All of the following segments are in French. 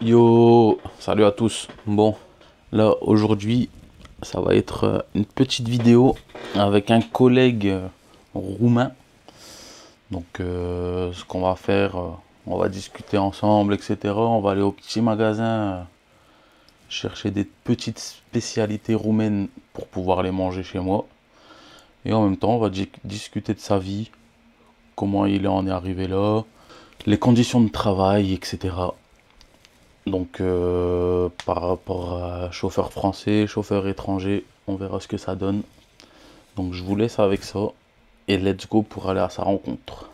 Yo, salut à tous. Bon, là aujourd'hui, ça va être une petite vidéo avec un collègue roumain. Donc, ce qu'on va faire, on va discuter ensemble, etc. On va aller au petit magasin chercher des petites spécialités roumaines pour pouvoir les manger chez moi. Et en même temps, on va discuter de sa vie, comment il en est arrivé là, les conditions de travail, etc. Donc par rapport à chauffeur français, chauffeur étranger, on verra ce que ça donne. Donc je vous laisse avec ça et let's go pour aller à sa rencontre.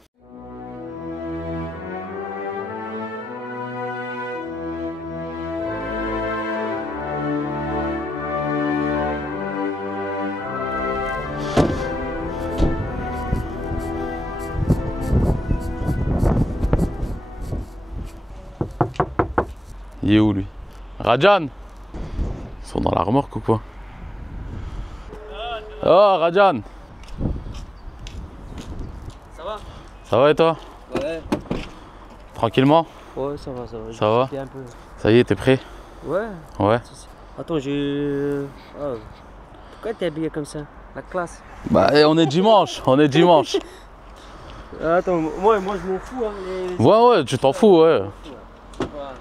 Il est où lui? Rajan? Ils sont dans la remorque ou quoi? Oh Rajan! Ça va? Ça va et toi? Ouais. Tranquillement? Ouais, ça va, ça va. Ça va? Un peu. Ça y est, t'es prêt? Ouais. Ouais. Attends, j'ai... Oh. Pourquoi t'es habillé comme ça? La classe. Bah on est dimanche, on est dimanche. Attends, moi je m'en fous. Hein, Ouais, tu t'en fous, ouais. Voilà.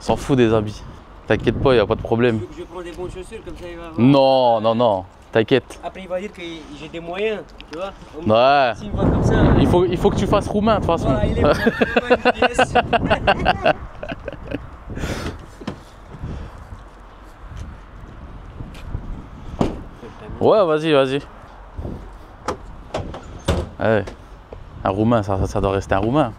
S'en fout des habits. T'inquiète pas, y a pas de problème. Je prends des bonnes chaussures comme ça il va voir. Non, non, non, t'inquiète. Après il va dire que j'ai des moyens, tu vois. Ouais. S'il me voit comme ça... Il faut que tu fasses roumain de toute façon. Voilà, il est Ouais, vas-y, vas-y. Ouais. Un roumain, ça doit rester un roumain.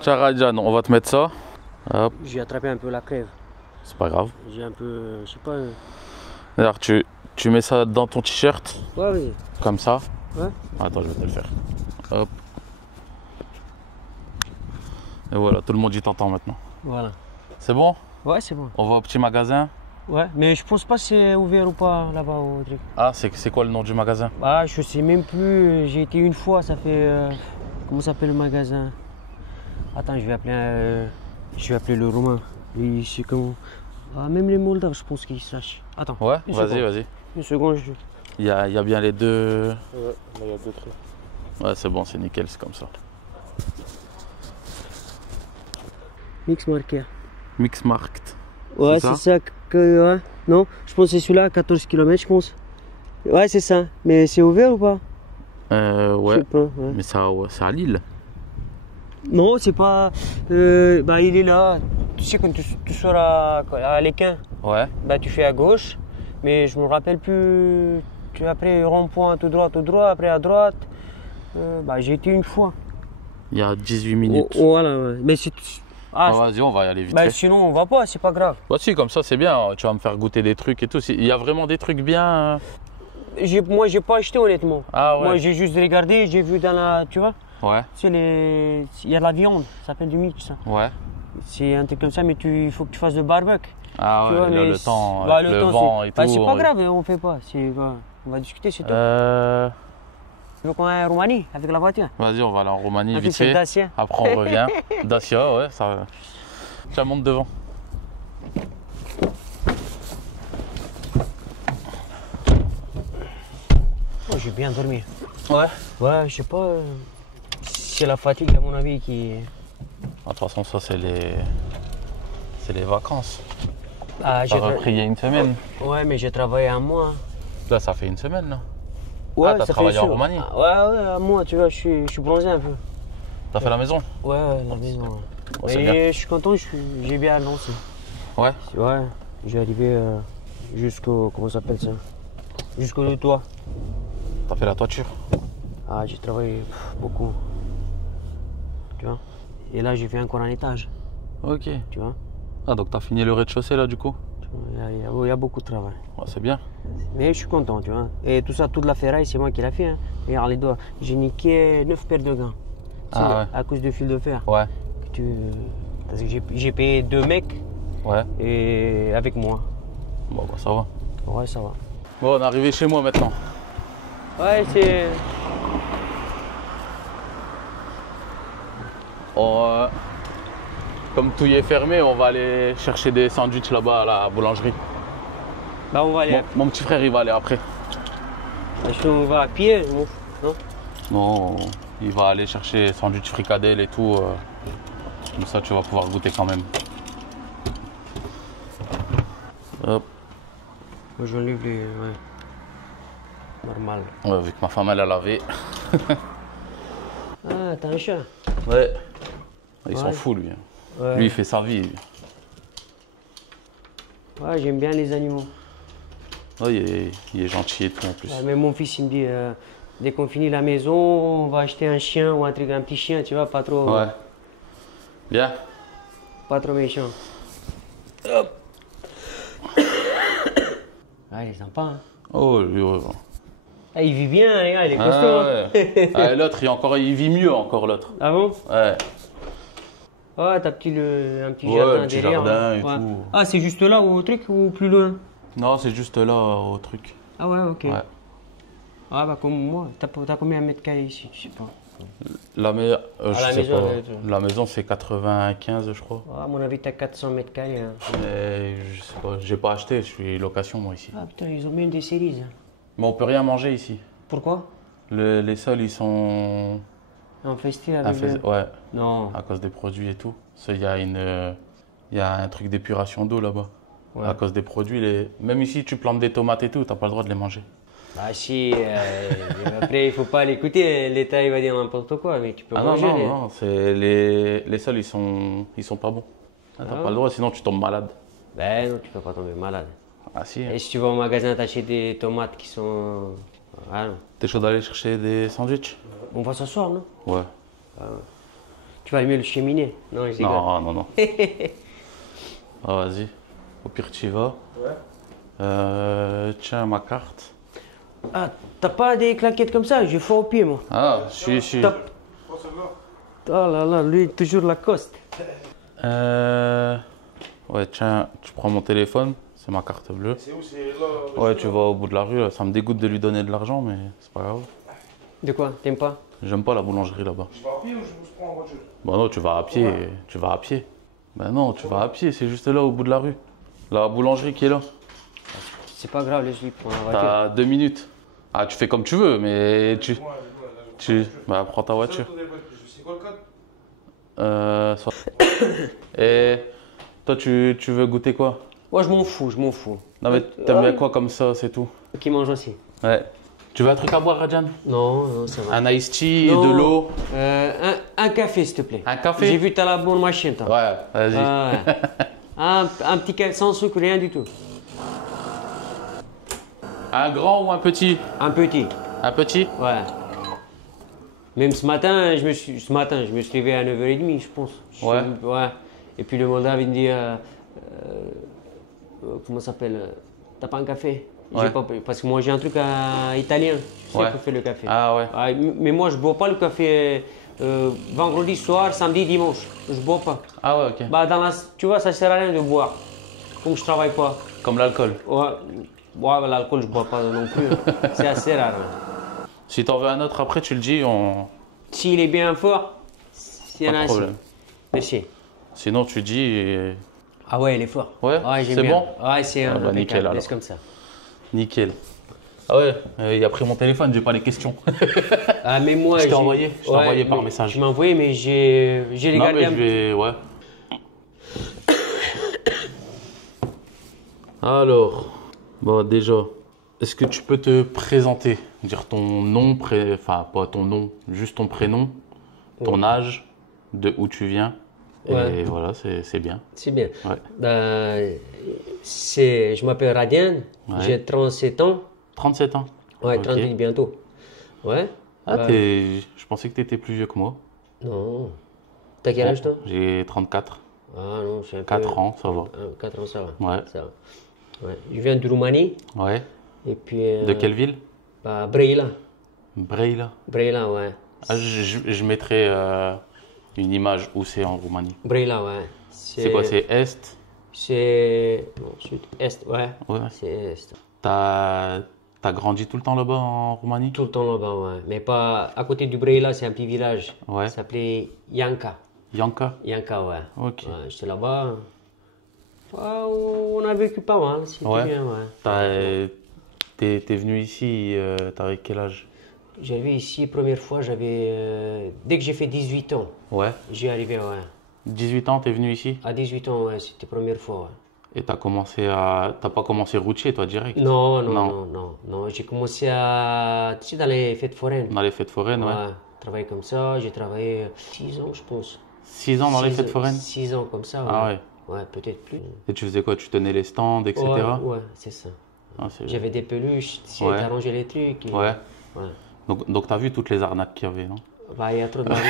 Tiens, Rajan, on va te mettre ça. Hop, J'ai attrapé un peu la crève. c'est pas grave. J'ai un peu... je sais pas... D'ailleurs, tu mets ça dans ton t-shirt, Ouais, oui. comme ça. Ouais. Attends, je vais te le faire. Hop. Et voilà, tout le monde y t'entend maintenant. Voilà. C'est bon? Ouais, c'est bon. On va au petit magasin. Ouais, mais je pense pas si c'est ouvert ou pas là-bas au truc. Ah, c'est quoi le nom du magasin? Ah, je sais même plus. J'ai été une fois, ça fait... comment s'appelle le magasin? Attends, je vais appeler le Roumain. Il sait comment... Ah, même les Moldaves, je pense qu'ils sachent. Attends. Ouais, une vas-y, seconde. vas-y. Une seconde, Il y a bien les deux. Ouais, là, il y a deux trucs. Ouais, c'est bon, c'est nickel, c'est comme ça. Mix Marker. Mixmarkt. Ouais, C'est c'est ça que... Ouais. Non, je pense que c'est celui-là, 14 km, je pense. Ouais, c'est ça. Mais c'est ouvert ou pas? Je Ouais. sais pas, ouais. Mais ça, ouais, c'est à Lille. Non, c'est pas... bah, il est là. Tu sais, quand tu sors à l'Équin, Ouais. bah, tu fais à gauche. Mais je me rappelle plus... Après, rond-point, tout droit, après à droite. Bah, j'ai été une fois. Il y a 18 minutes. Oh, voilà, ouais. Mais c'est... Ah, vas-y, on va y aller vite bah, fait. sinon, on va pas, c'est pas grave. Bah si, comme ça, c'est bien. Tu vas me faire goûter des trucs et tout. Il y a vraiment des trucs bien. Moi, j'ai pas acheté, honnêtement. Ah ouais. Moi, j'ai juste regardé, j'ai vu dans la... Tu vois? Ouais, Tu sais, il y a de la viande, ça s'appelle du mix. Ça. ouais. C'est un truc comme ça, mais il faut que tu fasses le barbecue. Ah Tu ouais, vois, mais le temps, bah, avec le temps, vent et tout. bah, c'est pas ouais. grave, on fait pas. On va discuter, c'est tout. Tu veux qu'on aille en Roumanie avec la voiture? Vas-y, on va aller en Roumanie Avec vite cette fait. Dacia. Après, on revient. Dacia, ouais, ça. Tiens, monte devant. Oh, j'ai bien dormi. Ouais. Ouais, je sais pas. C'est la fatigue, à mon avis, qui. De toute façon, ça, c'est les vacances. Ah, T'as repris il y a une semaine. Ouais, mais j'ai travaillé un mois. Là, ça fait une semaine, là. Ouais, t'as ça travaillé fait en sûr. Roumanie? Ah, ouais, un mois, tu vois, je suis bronzé un peu. T'as fait la maison? Ouais, la maison. Bon, c'est bien. Et je suis content, j'ai bien avancé. Ouais. Ouais, j'ai arrivé jusqu'au. Comment ça s'appelle ça? Jusqu'au toit. T'as fait la toiture? Ah, j'ai travaillé beaucoup. Tu vois? Et là, j'ai fait encore un étage. Ok. Tu vois? Ah, donc t'as fini le rez-de-chaussée, là, du coup? Il y a beaucoup de travail. Ouais, c'est bien. Mais je suis content, tu vois. Et tout ça, toute la ferraille, c'est moi qui l'ai fait. Hein. Regarde les doigts. J'ai niqué 9 paires de gants. Ah ouais. À cause du fil de fer. Ouais. Parce que j'ai payé 2 mecs Ouais. et avec moi. Bon, bah, ça va. Ouais, ça va. Bon, on est arrivé chez moi maintenant. Ouais, c'est... Comme tout y est fermé, on va aller chercher des sandwichs là-bas à la boulangerie. Bah, on va aller. Mon petit frère, il va aller après. On va à pied, non? Non, il va aller chercher sandwich fricadelle et tout. Comme ça, tu vas pouvoir goûter quand même. Hop. Moi, j'enlève les. Ouais. Normal. Ouais, vu que ma femme, elle a lavé. Ah, t'as un chat? Ouais. Il Ouais. s'en fout, lui. Ouais. Lui, il fait sa vie. Ouais, j'aime bien les animaux. Ouais, il est gentil et tout en plus. Ouais, mais mon fils, il me dit, dès qu'on finit la maison, on va acheter un chien ou un truc, un petit chien, tu vois, pas trop, Ouais. Bien. pas trop méchant. Hop. Ah, il est sympa, hein. Oh, lui, ouais. Ah, il vit bien, hein, il est Ah, costaud. Hein. ouais. Ah, l'autre, il vit mieux encore, l'autre. Ah bon? Ouais. Ouais, t'as un petit Ouais, jardin un petit derrière. jardin hein. et Ouais. tout. Ah, c'est juste là au truc ou plus loin? Non, c'est juste là, au truc. Ah ouais, ok. Ouais. Ah bah comme moi, t'as combien de mètres carrés ici? Je sais pas. La, me- je la sais maison, pas. ouais. La maison, c'est 95, je crois. Ah, à mon avis, t'as 400 mètres carrés. Hein. Mais je sais pas, j'ai pas acheté, je suis location, moi, ici. Ah putain, ils ont même des séries. Hein. Mais on peut rien manger ici. Pourquoi? Les sols, ils sont Infestés avec Ouais, Non. à cause des produits et tout. Il y a il y a un truc d'épuration d'eau là-bas. Ouais. À cause des produits, même ici, tu plantes des tomates et tout, t'as pas le droit de les manger. Bah si, après il faut pas l'écouter, l'État il va dire n'importe quoi, mais tu peux Ah non, manger. non, non, c'est les sols, ils sont pas bons. Ah, t'as Ah. pas le droit, sinon tu tombes malade. Ben non, tu peux pas tomber malade. Ah si. Et si tu vas au magasin t'achètes des tomates qui sont... Ah non. T'es chaud d'aller chercher des sandwichs? On va s'asseoir, non? Ouais. Tu vas aimer le cheminée? Non, je rigole. Non, non, non. Ah, vas-y. Au pire, tu y vas. Tiens, ma carte. Ah, t'as pas des claquettes comme ça? Je fais au pied, moi. Ah, si. Top. Oh là là, lui, toujours Lacoste. Ouais, tiens, tu prends mon téléphone, c'est ma carte bleue. C'est où? C'est là? Ouais, tu vas au bout de la rue, là. Ça me dégoûte de lui donner de l'argent, mais c'est pas grave. De quoi? T'aimes pas? J'aime pas la boulangerie là-bas. Je vais à pied ou je prends en voiture? Bah non, tu vas à pied, tu vas à pied. Bah non, tu vas à pied, c'est juste là, au bout de la rue. La boulangerie qui est là. C'est pas grave, laisse-lui prendre la voiture. T'as 2 minutes. Ah, tu fais comme tu veux, mais bah, prends ta voiture. C'est quoi le code? Et toi, tu veux goûter quoi? Moi, je m'en fous, je m'en fous. Non, mais t'aimes bien quoi comme ça, c'est tout? Qui mange aussi? Ouais. Tu veux un truc à boire, Rajan? Non, non, ça va. Un iced tea, Non. de l'eau? Un café, s'il te plaît. Un café? J'ai vu t'as la bonne machine, toi. Ouais, vas-y. Ah, ouais. un petit café sans sucre, rien du tout. Un grand ou un petit? Un petit, Un petit? ouais. Même ce matin, je me suis levé à 9h30, je pense. Ouais. Ouais. Et puis le mandat avait dit, comment ça s'appelle? T'as pas un café? J'ai Ouais. pas pris, parce que moi j'ai un truc italien, tu sais Ouais. qu'on fait le café. Ah ouais. Ouais, mais moi je bois pas le café vendredi soir, samedi, dimanche. Je bois pas. Ah ouais, ok. Bah tu vois, ça sert à rien de boire. Comme je travaille pas. Comme l'alcool. Ouais, ouais, l'alcool je bois pas non plus. C'est assez rare. Si t'en veux un autre après, tu le dis, S'il est bien fort, s'il y en pas a de assez. problème. Merci. Sinon, tu dis. Ah ouais, il est fort. Ouais, j'aime c'est bien. bon? Ouais, c'est Ah bah, impeccable. nickel, alors. Laisse comme ça. Nickel. Ah ouais, il a pris mon téléphone, j'ai pas les questions. Ah mais moi Je t'ai envoyé par mais message. Tu m'as envoyé mais j'ai les Non, gardés. mais je vais. Ouais. Alors, bon, déjà, est-ce que tu peux te présenter? Dire ton nom, enfin, pas ton nom, juste ton prénom, ton âge, de où tu viens. Ouais. Et voilà, c'est bien. C'est bien. Ouais. Je m'appelle Radian, Ouais. j'ai 37 ans. 37 ans. Ouais, Ok. 38 bientôt. Ouais. Ah, Bah, je pensais que tu étais plus vieux que moi. Non. T'as quel âge toi? J'ai 34. Ah non, je suis un peu... 4 ans, ça va. 4 ans, ça va. Ouais. Ça va. Ouais. Je viens de Roumanie. Ouais. Et puis... De quelle ville? Bah, Brăila. Brăila. Brăila, ouais. Ah, je mettrai une image où c'est en Roumanie. Brăila, ouais. C'est quoi? C'est Est? C'est... Non, sud-est, ouais. Ouais. C'est est. T'as grandi tout le temps là-bas en Roumanie? Tout le temps là-bas, ouais. Mais pas... À côté du Brăila, c'est un petit village. Ouais. Ça s'appelait Ianca. Yanka. Yanka, ouais. Ok. Ouais, j'étais là-bas. Ouais, on a vécu pas mal, c'était Ouais. bien, ouais. T'es venu ici, t'avais quel âge? J'arrivé ici, première fois, dès que j'ai fait 18 ans, Ouais. j'ai arrivé, ouais. 18 ans, t'es venu ici? À 18 ans, ouais, c'était première fois, ouais. Et t'as pas commencé routier, toi, direct? Non, non, Non. non, non, non. J'ai commencé à, tu sais, dans les fêtes foraines. Dans les fêtes foraines, ouais. Travailler comme ça, j'ai travaillé 6 ans, je pense. 6 ans dans les fêtes foraines? 6 ans comme ça, ouais. Ah ouais. Ouais, peut-être plus. Et tu faisais quoi? Tu tenais les stands, etc.? Ouais, c'est ça. Ah, c'est J'avais des peluches, tu sais, Ouais. t'arrangeais les trucs. Ouais. Ouais. Donc t'as vu toutes les arnaques qu'il y avait, non? Bah, il y a trop d'arnaques,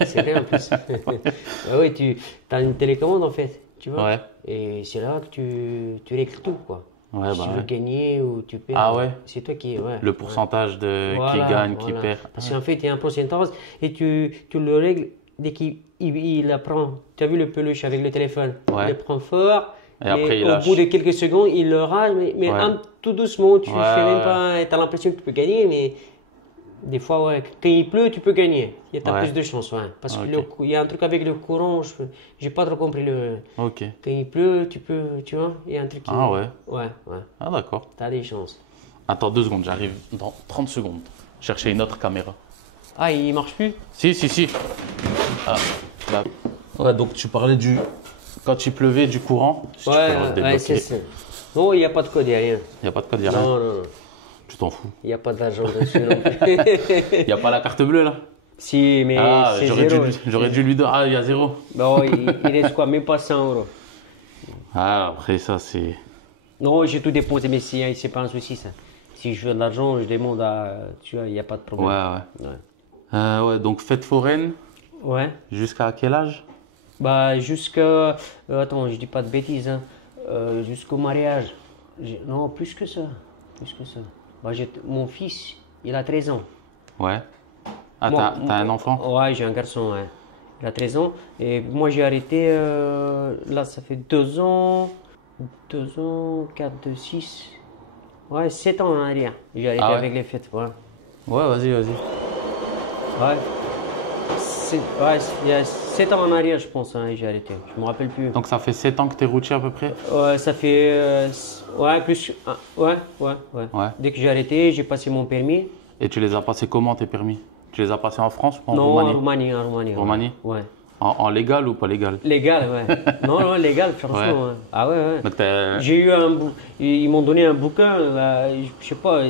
ouais. C'est vrai en plus. Bah oui, tu as une télécommande en fait, tu vois. Ouais. Et c'est là que tu règles tout, quoi. Ouais, Si bah tu veux ouais. gagner ou tu perds. Ah ouais? C'est toi qui. Ouais. Le pourcentage de Voilà, qui gagne, qui voilà. perd. Parce qu'en fait, il y a un pourcentage et tu le règles dès qu'il apprend. Tu as vu le peluche avec le téléphone? Ouais. Il le prend fort. Et après, mais il au lâche. bout de quelques secondes, il le rage, mais Ouais. tout doucement, tu Ouais, fais même ouais. pas. Tu as l'impression que tu peux gagner, mais des fois, ouais, quand il pleut, tu peux gagner. Tu as Ouais. plus de chance, ouais. Parce Ok. qu'il y a un truc avec le courant, j'ai pas trop compris le. Ok. Quand il pleut, tu vois, il y a un truc qui. Ah ouais. Ouais, ouais. Ah d'accord. Tu as des chances. Attends 2 secondes, j'arrive dans 30 secondes. Chercher une autre caméra. Ah, il marche plus? Si. Ah, là. Ouais, donc tu parlais quand il pleuvait, du courant. Si tu peux le Ouais, débloquer. c'est ça. Non, il n'y a pas de code, il n'y a rien. Il n'y a pas de code, il n'y a rien. Non, non, non. Tu t'en fous. Il n'y a pas d'argent dessus non plus. Il n'y a pas la carte bleue là? Si, mais Ah, c'est j'aurais zéro. dû lui donner. Ah, il y a 0. Bon, il reste quoi? Même pas 100 euros. Ah, après ça, c'est. Non, j'ai tout déposé, mais c'est pas un souci ça. Si je veux de l'argent, je demande à. Tu vois, il n'y a pas de Ouais, problème. ouais. Ouais, donc fête foraine, Ouais. jusqu'à quel âge? Bah, jusqu'à. Attends, je dis pas de bêtises, hein. Jusqu'au mariage. Non, plus que ça. Plus que ça. Bah, mon fils, il a 13 ans. Ouais. Ah, Moi- t'as un enfant? Ouais, j'ai un garçon, ouais. Il a 13 ans. Et moi, j'ai arrêté, là, ça fait 2 ans. 2 ans, 4, 2, 6. Ouais, 7 ans en arrière. J'ai arrêté Ah ouais? avec les fêtes, ouais. Ouais, vas-y. Ouais. Ouais, il y a 7 ans en arrière, je pense, hein, j'ai arrêté. Je me rappelle plus. Donc ça fait 7 ans que t'es routier à peu près? Ouais, ça fait. Ouais, plus. Ouais. Ouais. Dès que j'ai arrêté, j'ai passé mon permis. Et tu les as passés comment tes permis? Tu les as passés en France ou en Non, Roumanie? en Roumanie, en Roumanie. ouais. Roumanie? Ouais. En légal ou pas légal? Légal, ouais. Non, légal, franchement. Ouais. Ouais. Ah ouais. Donc t'as. J'ai eu ils m'ont donné un bouquin, je sais pas,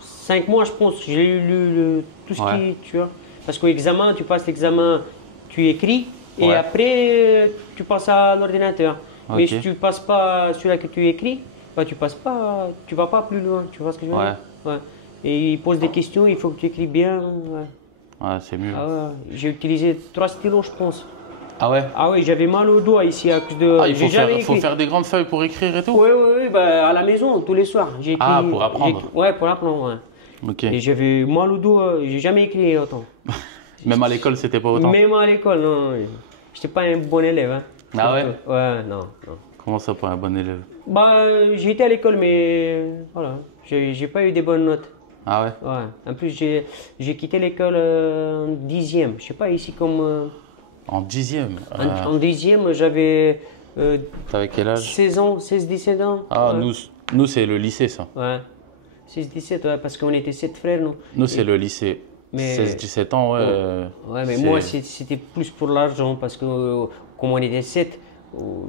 5 mois je pense. J'ai lu tout ce Ouais. qui, tu vois. Parce qu'au examen, tu passes l'examen, tu écris et Ouais. après tu passes à l'ordinateur. Mais Ok. si tu passes pas celui-là que tu écris, bah tu passes pas, tu vas pas plus loin. Tu vois ce que je veux dire? Ouais. Et ils posent des questions, il faut que tu écris bien. Ouais. Ouais, c'est mieux. Ah ouais. J'ai utilisé 3 stylos, je pense. Ah ouais? Ah oui, j'avais mal au doigt ici à cause de. Ah, il j'ai jamais faut écrit. faire des grandes feuilles pour écrire et tout? Oui, bah, à la maison, tous les soirs. J'ai écrit, Ah, pour apprendre. Ouais, pour apprendre, ouais. Ok. Et j'avais mal au dos, j'ai jamais écrit autant. Même à l'école, c'était pas autant? Même à l'école, non. J'étais pas un bon élève. Hein. Ah ouais? Ouais, non. Comment ça pour un bon élève? Bah, j'ai été à l'école, mais voilà. J'ai pas eu des bonnes notes. Ah ouais? Ouais. En plus, j'ai quitté l'école en 10e. Je sais pas, ici, comme. En 10e? En 10e, j'avais T'avais quel âge? 16 ans, 16-17 ans. Ah, ouais. nous c'est le lycée, ça. Ouais. 16-17, ouais, parce qu'on était 7 frères, nous. Nous, c'est le lycée. Mais- 16-17 ans, ouais. Ouais, mais c'est- moi, c'était plus pour l'argent, parce que comme on était 7,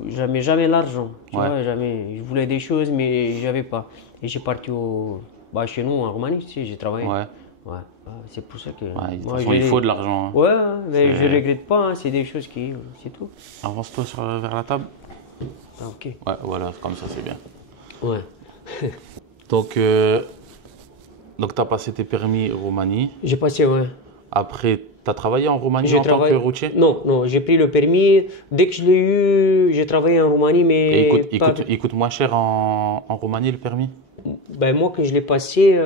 jamais l'argent. Tu Ouais. vois, jamais. Je voulais des choses, mais j'avais pas. Et j'ai parti chez nous, en Roumanie, tu sais, j'ai travaillé. Ouais. Ouais. C'est pour ça que. Ouais, de toute moi, façon, il faut de l'argent. Hein. Ouais, mais C'est- je regrette pas, hein, c'est des choses qui. C'est tout. Avance-toi vers la table. Ah, ok. Ouais, voilà, comme ça, c'est bien. Ouais. Donc, tu as passé tes permis Roumanie. J'ai passé, ouais. Après, tu as travaillé en Roumanie J'ai en tant que routier? Non, j'ai pris le permis. Dès que je l'ai eu, j'ai travaillé en Roumanie, mais. Et il coûte moins cher en Roumanie, le permis? Ben, moi, quand je l'ai passé,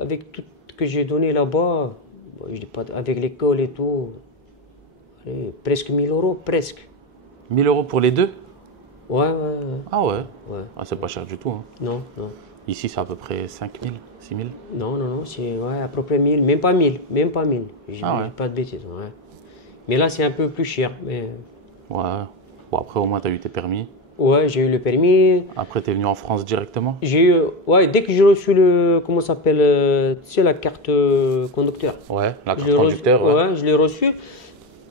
avec tout ce que j'ai donné là-bas, je dis pas, avec l'école et tout, allez, presque 1000 euros, presque. 1000 euros pour les deux? Ouais. Ah ouais? Ouais. Ah, c'est pas cher du tout. Hein. Non. Ici, c'est à peu près 5000, 6000. Non, c'est à peu près 1000, même pas 1000. J'ai Ah ouais. pas de bêtises, ouais. Mais là, c'est un peu plus cher. Mais Ouais. Bon, après, au moins, tu as eu tes permis. ouais, j'ai eu le permis. Après, tu es venu en France directement? J'ai eu, ouais, dès que j'ai reçu le, comment ça s'appelle, tu sais, la carte conducteur. Ouais, la Je carte l'ai reçu, conducteur, ouais. ouais, je l'ai reçu.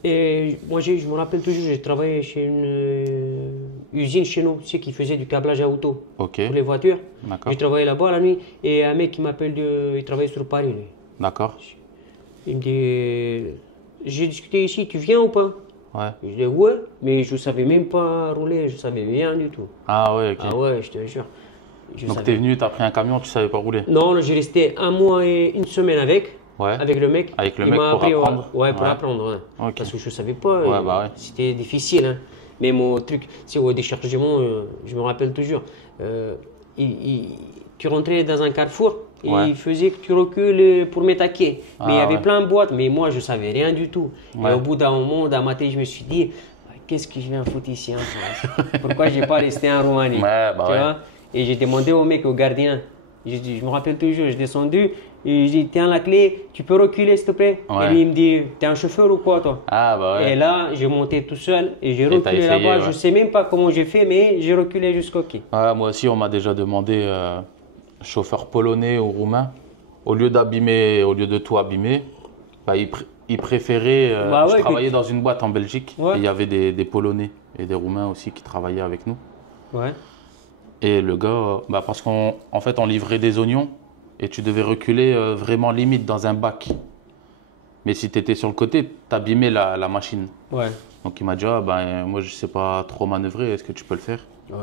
Et moi, je me rappelle toujours, j'ai travaillé chez une usine chez nous, tu sais, qui faisait du câblage à auto Ok, pour les voitures. d'accord. J'ai travaillé là-bas la nuit et un mec qui m'appelle, il travaille sur Paris, lui. D'accord. Il me dit, j'ai discuté ici, tu viens ou pas? Ouais. Je dis ouais, mais je savais même pas rouler, je savais rien du tout. Ah ouais, ok. Ah ouais, je te jure. Je Donc, savais- tu es venu, tu as pris un camion, tu savais pas rouler? Non, j'ai resté un mois et une semaine avec Ouais. le mec. Avec le Il mec m'a pour appris, apprendre? Ouais, pour Ouais. apprendre, ouais. Ok. Parce que je savais pas. Ouais, bah ouais. C'était difficile, hein. Mais mon truc, c'est au déchargement, je me rappelle toujours. Tu rentrais dans un carrefour et Ouais. il faisait que tu recules pour m'attaquer. Mais il y Ah, avait ouais. plein de boîtes, mais moi je savais rien du tout. Ouais. Et au bout d'un moment, d'un matin, je me suis dit, qu'est-ce que je viens foutre ici en France? Pourquoi j'ai pas resté en Roumanie? Ouais, bah Tu ouais. vois? Et j'ai demandé au mec, au gardien, je me rappelle toujours, j'ai descendu et j'ai dit, tiens la clé, tu peux reculer s'il te plaît? Ouais. Et lui il me dit, t'es un chauffeur ou quoi toi? Ah bah ouais. Et là, j'ai monté tout seul et j'ai t'as reculé essayé, là-bas. ouais. Je sais même pas comment j'ai fait, mais j'ai reculé jusqu'au quai. Ouais, moi aussi, on m'a déjà demandé chauffeur polonais ou roumain. Au lieu de tout abîmer, bah, ils préféraient. Bah ouais, je que travaillais dans une boîte en Belgique Ouais. et il y avait des Polonais et des Roumains aussi qui travaillaient avec nous. Ouais. Et le gars, bah, parce qu'en fait, on livrait des oignons et tu devais reculer vraiment limite dans un bac. Mais si tu étais sur le côté, t'abîmais la machine. Ouais. Donc il m'a dit, ah, ben, moi je sais pas trop manœuvrer, est-ce que tu peux le faire? Ouais.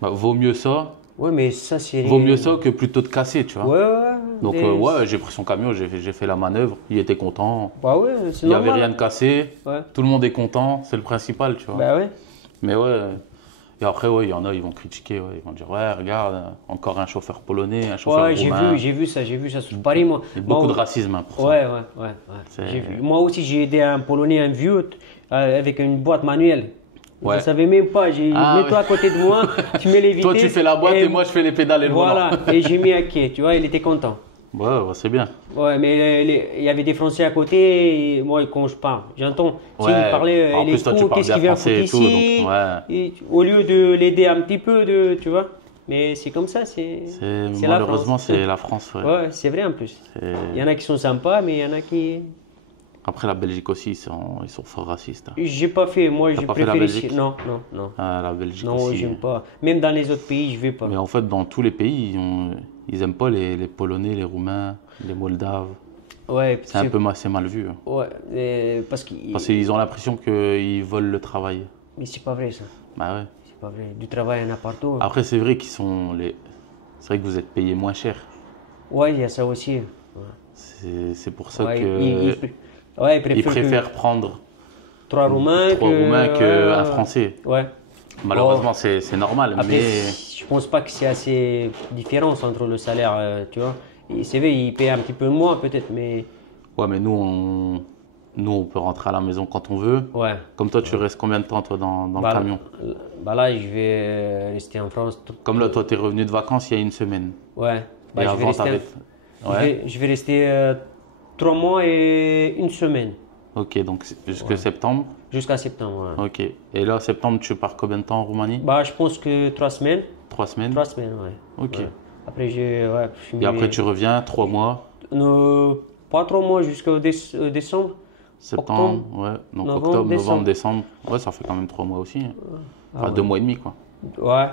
Bah, vaut mieux ça. Ouais, mais ça, c'est. Vaut mieux ça que plutôt de casser, tu vois. Ouais, ouais. Donc mais- ouais, j'ai pris son camion, j'ai fait la manœuvre, il était content. Bah ouais, c'est Il n'y avait normal. rien de cassé, Ouais. tout le monde est content, c'est le principal, tu vois. Bah ouais. Mais ouais, et après, ouais, il y en a, ils vont critiquer, ouais, ils vont dire, ouais, regarde, encore un chauffeur polonais, un chauffeur Ouais, roumain. j'ai vu ça sur Paris, moi. Il y a beaucoup Moi, de racisme hein, pour ça. Ouais, ouais, ouais. C'est- J'ai vu. Moi aussi, j'ai aidé un Polonais, un vieux, avec une boîte manuelle. Ouais. Je savais même pas. Ah, Mets-toi ouais. à côté de moi, tu mets les vitesses. Toi, tu fais la boîte et moi, je fais les pédales et le volant. Voilà, et j'ai mis à quai, tu vois, il était content. Ouais, ouais, c'est bien. Ouais, mais il y avait des Français à côté, et moi, quand je parle, j'entends. Tu sais, Ouais. il parlait, En il plus, est toi, tu fou, parles qu'est-ce bien qu'il vient français foutre et tout, ici? donc, ouais. Et au lieu de l'aider un petit peu, tu vois. Mais c'est comme ça, c'est la Malheureusement, France. c'est la France. Ouais. Ouais, c'est vrai en plus. C'est- Il y en a qui sont sympas, mais il y en a qui. Après, la Belgique aussi, ils sont fort racistes. Hein. J'ai pas fait, moi, T'as j'ai pas fait la préféré. Belgique? Non, non, non. Ah, la Belgique Non, aussi. j'aime pas. Même dans les autres pays, je vais pas. Mais en fait, dans tous les pays, ils aiment pas les Polonais, les Roumains, les Moldaves. Ouais, C'est un peu c'est mal vu. Hein. Ouais, parce que. Parce qu'ils ont l'impression qu'ils volent le travail. Mais c'est pas vrai ça. Bah ouais. C'est pas vrai. Du travail, il y en a partout. Après, c'est vrai qu'ils sont les. C'est vrai que vous êtes payés moins cher. Ouais, il y a ça aussi. Ouais. C'est pour ça Ouais, que ouais, ils préfèrent prendre trois Roumains trois Roumains qu'un Français. Ouais. Malheureusement, c'est normal. Après, Mais je pense pas que c'est assez différence entre le salaire, tu vois. Et c'est vrai, ils payent un petit peu moins peut-être, mais ouais, mais nous, on peut rentrer à la maison quand on veut. ouais. Comme toi, tu restes combien de temps toi dans le Bah, camion? Bah là, je vais rester en France. Comme là, toi, tu es revenu de vacances il y a une semaine. Ouais. Bah, Et je vais avant, rester, t'avais. je Ouais. vais, je vais rester 3 mois et une semaine Ok, donc jusque septembre. jusqu'à septembre. Ouais. Ok. Et là, septembre, tu pars combien de temps en Roumanie? Bah, je pense que 3 semaines. 3 semaines. 3 semaines, ouais. Ok. Ouais. Après, Et après, tu reviens 3 mois. Pas 3 mois jusqu'au décembre. Septembre, ouais. Donc novembre, octobre, décembre. novembre, décembre. Ouais, ça fait quand même 3 mois aussi. Hein. Enfin, ouais. 2 mois et demi, quoi. Ouais.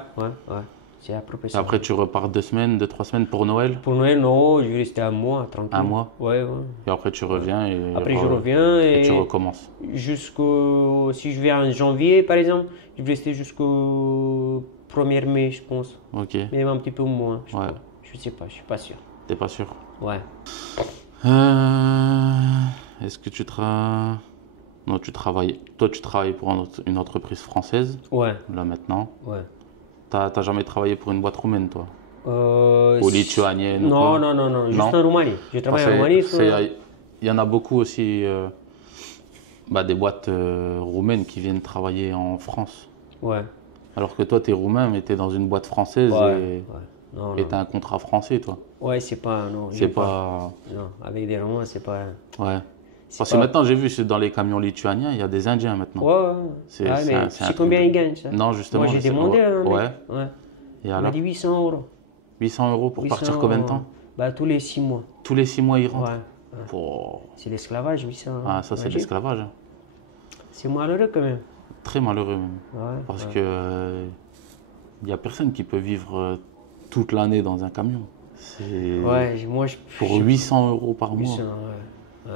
C'est à peu près Et ça. après, tu repars 2 semaines, 2-3 semaines pour Noël. Pour Noël, non, je vais rester un mois, tranquille. Un mois. Ouais, ouais. Et après, tu reviens et, Après, je reviens et et tu recommences. si je viens en janvier, par exemple, je vais rester jusqu'au 1er mai, je pense. Ok. Même un petit peu moins. Je Ouais. crois. Je sais pas, je suis pas sûr. T'es pas sûr? Ouais. Est-ce que tu travailles. Non, tu travailles. Toi, tu travailles pour une entreprise française, Ouais, là maintenant. ouais. T'as jamais travaillé pour une boîte roumaine, toi? Euh, Ou lituanienne ou Non, quoi? non, non, non, juste Non. en Roumanie. Je travaille Parce en que Roumanie. Il y en a beaucoup aussi, des boîtes roumaines qui viennent travailler en France. Ouais, Alors que toi, tu es roumain, mais tu es dans une boîte française ouais, ouais. Non, et non. tu as un contrat français, toi. Ouais, c'est pas. Non, C'est j'aime pas. Non, avec des Roumains, c'est pas. Ouais. Parce que maintenant, j'ai vu, c'est dans les camions lituaniens, il y a des Indiens maintenant. Ouais. C'est Ah, mais un c'est truc combien de- ils gagnent ça? Non, justement. Moi j'ai je sais- demandé à un mec. Ouais. Ouais. Et Il m'a alors, dit 800 euros. 800 euros pour 800 partir combien de euros. temps? Bah tous les 6 mois. Tous les 6 mois, ils rentrent. Ouais. Oh. C'est l'esclavage, 800 euros. Ah, ça, c'est de Imagine. l'esclavage, hein. C'est malheureux quand même. Très malheureux même. Ouais. Parce ouais. que il n'y a personne qui peut vivre toute l'année dans un camion. C'est Ouais, moi je. pour 800 euros par mois. 800, ouais.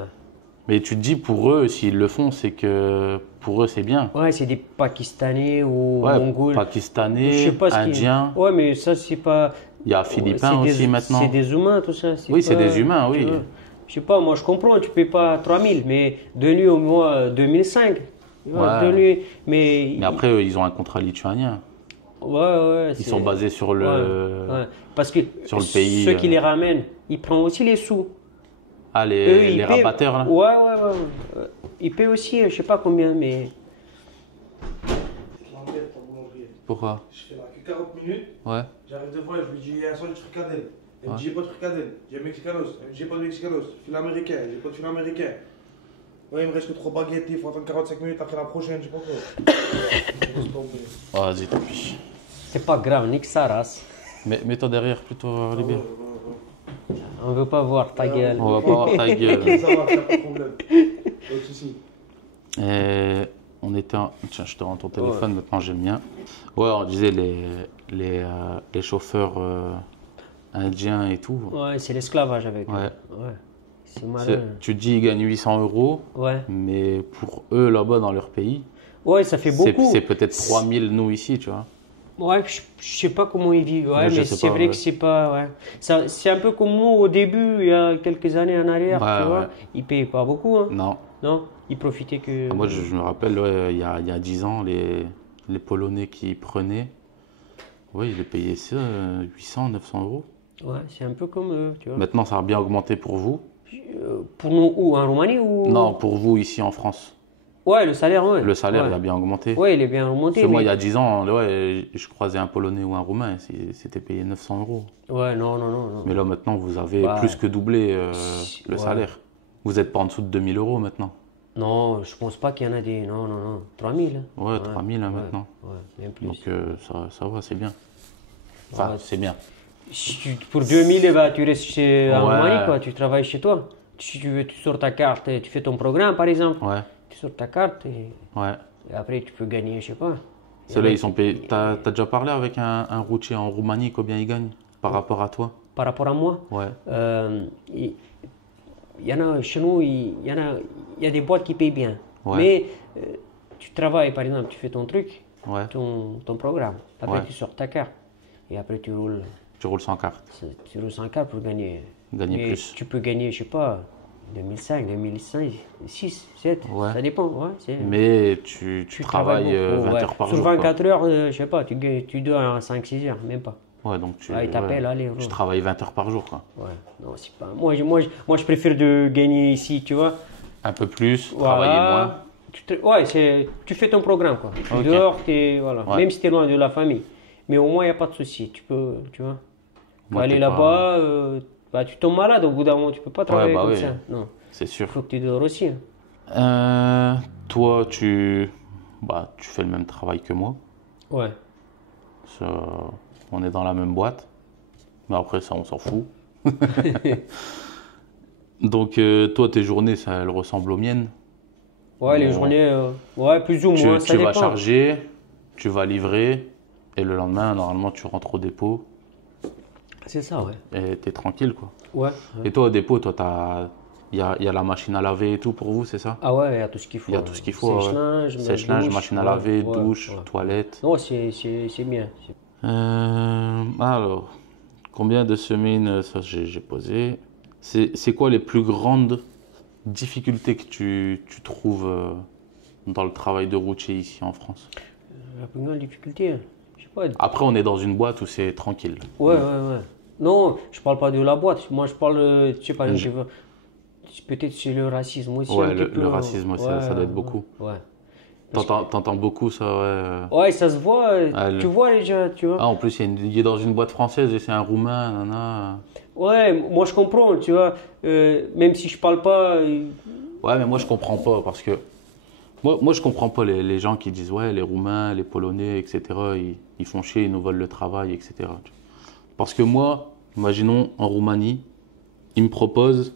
Mais tu te dis, pour eux, s'ils le font, c'est que pour eux, c'est bien. Ouais, c'est des Pakistanais ou Ouais, Mongols. Pakistanais, Je sais pas ce qui- Indiens. Ouais, mais ça c'est pas. Il y a Philippins c'est aussi des, maintenant. C'est des humains tout ça. Oui, c'est pas- des humains, tu oui. vois. Je sais pas, moi je comprends, tu payes pas 3000, mais de nuit au mois 2005. Tu vois, Ouais. de nuit, mais. Mais après, eux, ils ont un contrat lituanien. Ouais. Ils sont basés sur le. Ouais. Parce que Sur le pays, ceux qui les ramènent, ils prennent aussi les sous. Ah, Eux, les ils paient- rabatteurs, là. Ouais. Ils paient aussi, je sais pas combien, mais. Je l'emmerde ton boulanger. Pourquoi? Je fais là que 40 minutes. Ouais. J'arrive deux fois, je lui dis, il y a un sandwich fricadelle. Elle me Ouais. dit, j'ai pas de fricadelle. J'ai un mexicanos. Elle me dit, j'ai pas de mexicanos. Fil américain. J'ai pas de fil américain. Ouais, il me reste que 3 baguettes. Il faut attendre 45 minutes après la prochaine. Je sais pas quoi. Laisse tomber. Oh, vas-y, tant pis. C'est pas grave, nique sa race. Mais mets-toi derrière plutôt, Libé. On veut pas voir ta gueule. On va pas voir ta gueule. Ça va, pas de problème. Pas de soucis. Et on était en... Tiens, je te rends ton téléphone, maintenant j'ai le mien. Ouais, on disait les chauffeurs indiens et tout. Ouais, c'est l'esclavage avec eux. Ouais. Ouais. C'est malin. Tu te dis ils gagnent 800 euros, Ouais. mais pour eux là-bas dans leur pays, Ouais, ça fait beaucoup. c'est peut-être 3000 nous ici, tu vois. Ouais, je sais pas comment ils vivent. Ouais, Ouais, je mais sais c'est pas, vrai ouais. que c'est pas. Ouais. C'est un peu comme nous au début, il y a quelques années en arrière, Ouais, tu vois. ouais. Ils payaient pas beaucoup, hein. Non. Non, ils profitaient que. Ah, moi je me rappelle, ouais, il y a 10 ans, les Polonais qui prenaient, ouais, ils les payaient ça, 800, 900 euros. Ouais, c'est un peu comme eux, tu vois. Maintenant ça a bien augmenté pour vous. Pour nous, où? En Roumanie ou. Non, pour vous ici en France. Ouais, le salaire, ouais. Le salaire ouais. il a bien augmenté. Ouais, il est bien remonté. Parce que moi, mais- il y a 10 ans, ouais, je croisais un Polonais ou un Roumain, c'était payé 900 euros. Ouais, non. Mais là, maintenant, vous avez Ouais. plus que doublé le Ouais. salaire. Vous n'êtes pas en dessous de 2000 euros maintenant. Non, je pense pas qu'il y en a des. Non. 3000. Hein. Ouais, 3000 hein, maintenant. Ouais, même plus. Donc, ça va, c'est bien. Enfin, Ouais. c'est bien. Pour 2000, eh ben, tu restes en Ouais. Roumanie, quoi. Tu travailles chez toi. Si tu sors ta carte, et tu fais ton programme, par exemple. Ouais, Tu sors ta carte ouais. et après tu peux gagner, je sais pas. Ceux-là, ils sont payés. T'as déjà parlé avec un routier en Roumanie, combien il gagne par rapport à toi? Par rapport à moi, Ouais, il y en a chez nous, il y a des boîtes qui payent bien. Ouais. Mais tu travailles, par exemple, tu fais ton truc, ouais. ton programme. Après, Ouais. tu sors ta carte. Et après, tu roules sans carte. sans carte pour gagner. Gagner Mais plus. tu peux gagner, je sais pas, 2005, 2005, 6, 7. Ouais. Ça dépend. Ouais, Mais tu travailles beaucoup, 20 ouais. heures par Sur jour. quoi. 24 heures, je sais pas, tu dois à 5-6 heures, même pas. Ouais, donc tu Ah, ils t'appellent, allez, tu ouais. travailles 20 heures par jour. Quoi. Ouais, non, c'est pas. Moi, je préfère de gagner ici, tu vois. Un peu plus, Voilà. travailler moins. Ouais, tu fais ton programme, quoi. Tu Ok. dors, voilà. Ouais. Même si tu es loin de la famille. Mais au moins, il n'y a pas de souci. Tu peux, tu vois. Tu peux Moi, aller t'es là-bas, bah, tu tombes malade au bout d'un moment, tu peux pas travailler bah comme oui. ça. Non, C'est sûr. il faut que tu dors aussi. Hein. Toi, tu fais le même travail que moi. Ouais. On est dans la même boîte. Mais après, ça, on s'en fout. Donc, toi, tes journées, elles ressemblent aux miennes. Ouais, les Bon. journées, ouais, plus ou moins, ça Tu vas dépend. charger, tu vas livrer. Et le lendemain, normalement, tu rentres au dépôt. C'est ça, ouais. Et t'es tranquille, quoi. Ouais. Et toi, au dépôt, il y a la machine à laver et tout pour vous, c'est ça? Ah ouais, il y a tout ce qu'il faut. Il y a tout ce qu'il faut. ouais. Sèche-linge, Sèche-linge, douche, machine à ouais, laver, ouais, douche, ouais. toilette. Non, c'est bien. Alors, combien de semaines, ça j'ai posé. C'est quoi les plus grandes difficultés que tu trouves dans le travail de routier ici en France? La plus grande difficulté, je sais pas. Après, on est dans une boîte où c'est tranquille. Ouais. Non, je parle pas de la boîte. Moi, je parle, je sais pas, peut-être c'est le racisme aussi. Ouais, un petit le peu. racisme, ça doit être beaucoup. Ouais. T'entends beaucoup ça, ouais. Ouais, ça se voit. Ah, tu vois déjà, tu vois. Ah, en plus, il est dans une boîte française et c'est un Roumain, nana. Ouais, moi je comprends, tu vois. Même si je parle pas, Ouais, mais moi, je comprends pas parce que. Moi, je comprends pas les gens qui disent, ouais, les Roumains, les Polonais, etc., ils font chier, ils nous volent le travail, etc. Parce que moi, imaginons en Roumanie, ils me proposent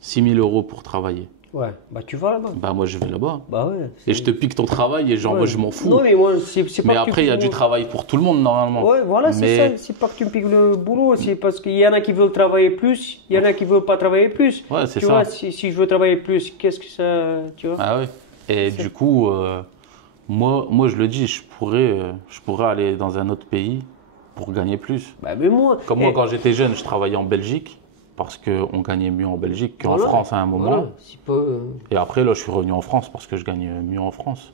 6 000 € pour travailler. Ouais, bah tu vas là-bas. Bah, moi, je vais là-bas. Bah ouais. Et je te pique ton travail et genre, Ouais. moi, je m'en fous. Non, mais moi, c'est pas Mais que après, il y a du travail pour tout le monde, normalement. Ouais, voilà, c'est Mais- ça. C'est pas que tu me piques le boulot, c'est parce qu'il y en a qui veulent travailler plus, il y en a qui veulent pas travailler plus. Ouais, c'est Tu ça. vois, si je veux travailler plus, qu'est-ce que ça. Tu vois? Ah ouais. Et du coup, moi, je le dis, je pourrais aller dans un autre pays pour gagner plus. Bah, mais moi. Comme moi, quand j'étais jeune, je travaillais en Belgique parce qu'on gagnait mieux en Belgique qu'en Voilà. France à un moment. Voilà, c'est pas. Et après, là, je suis revenu en France parce que je gagne mieux en France.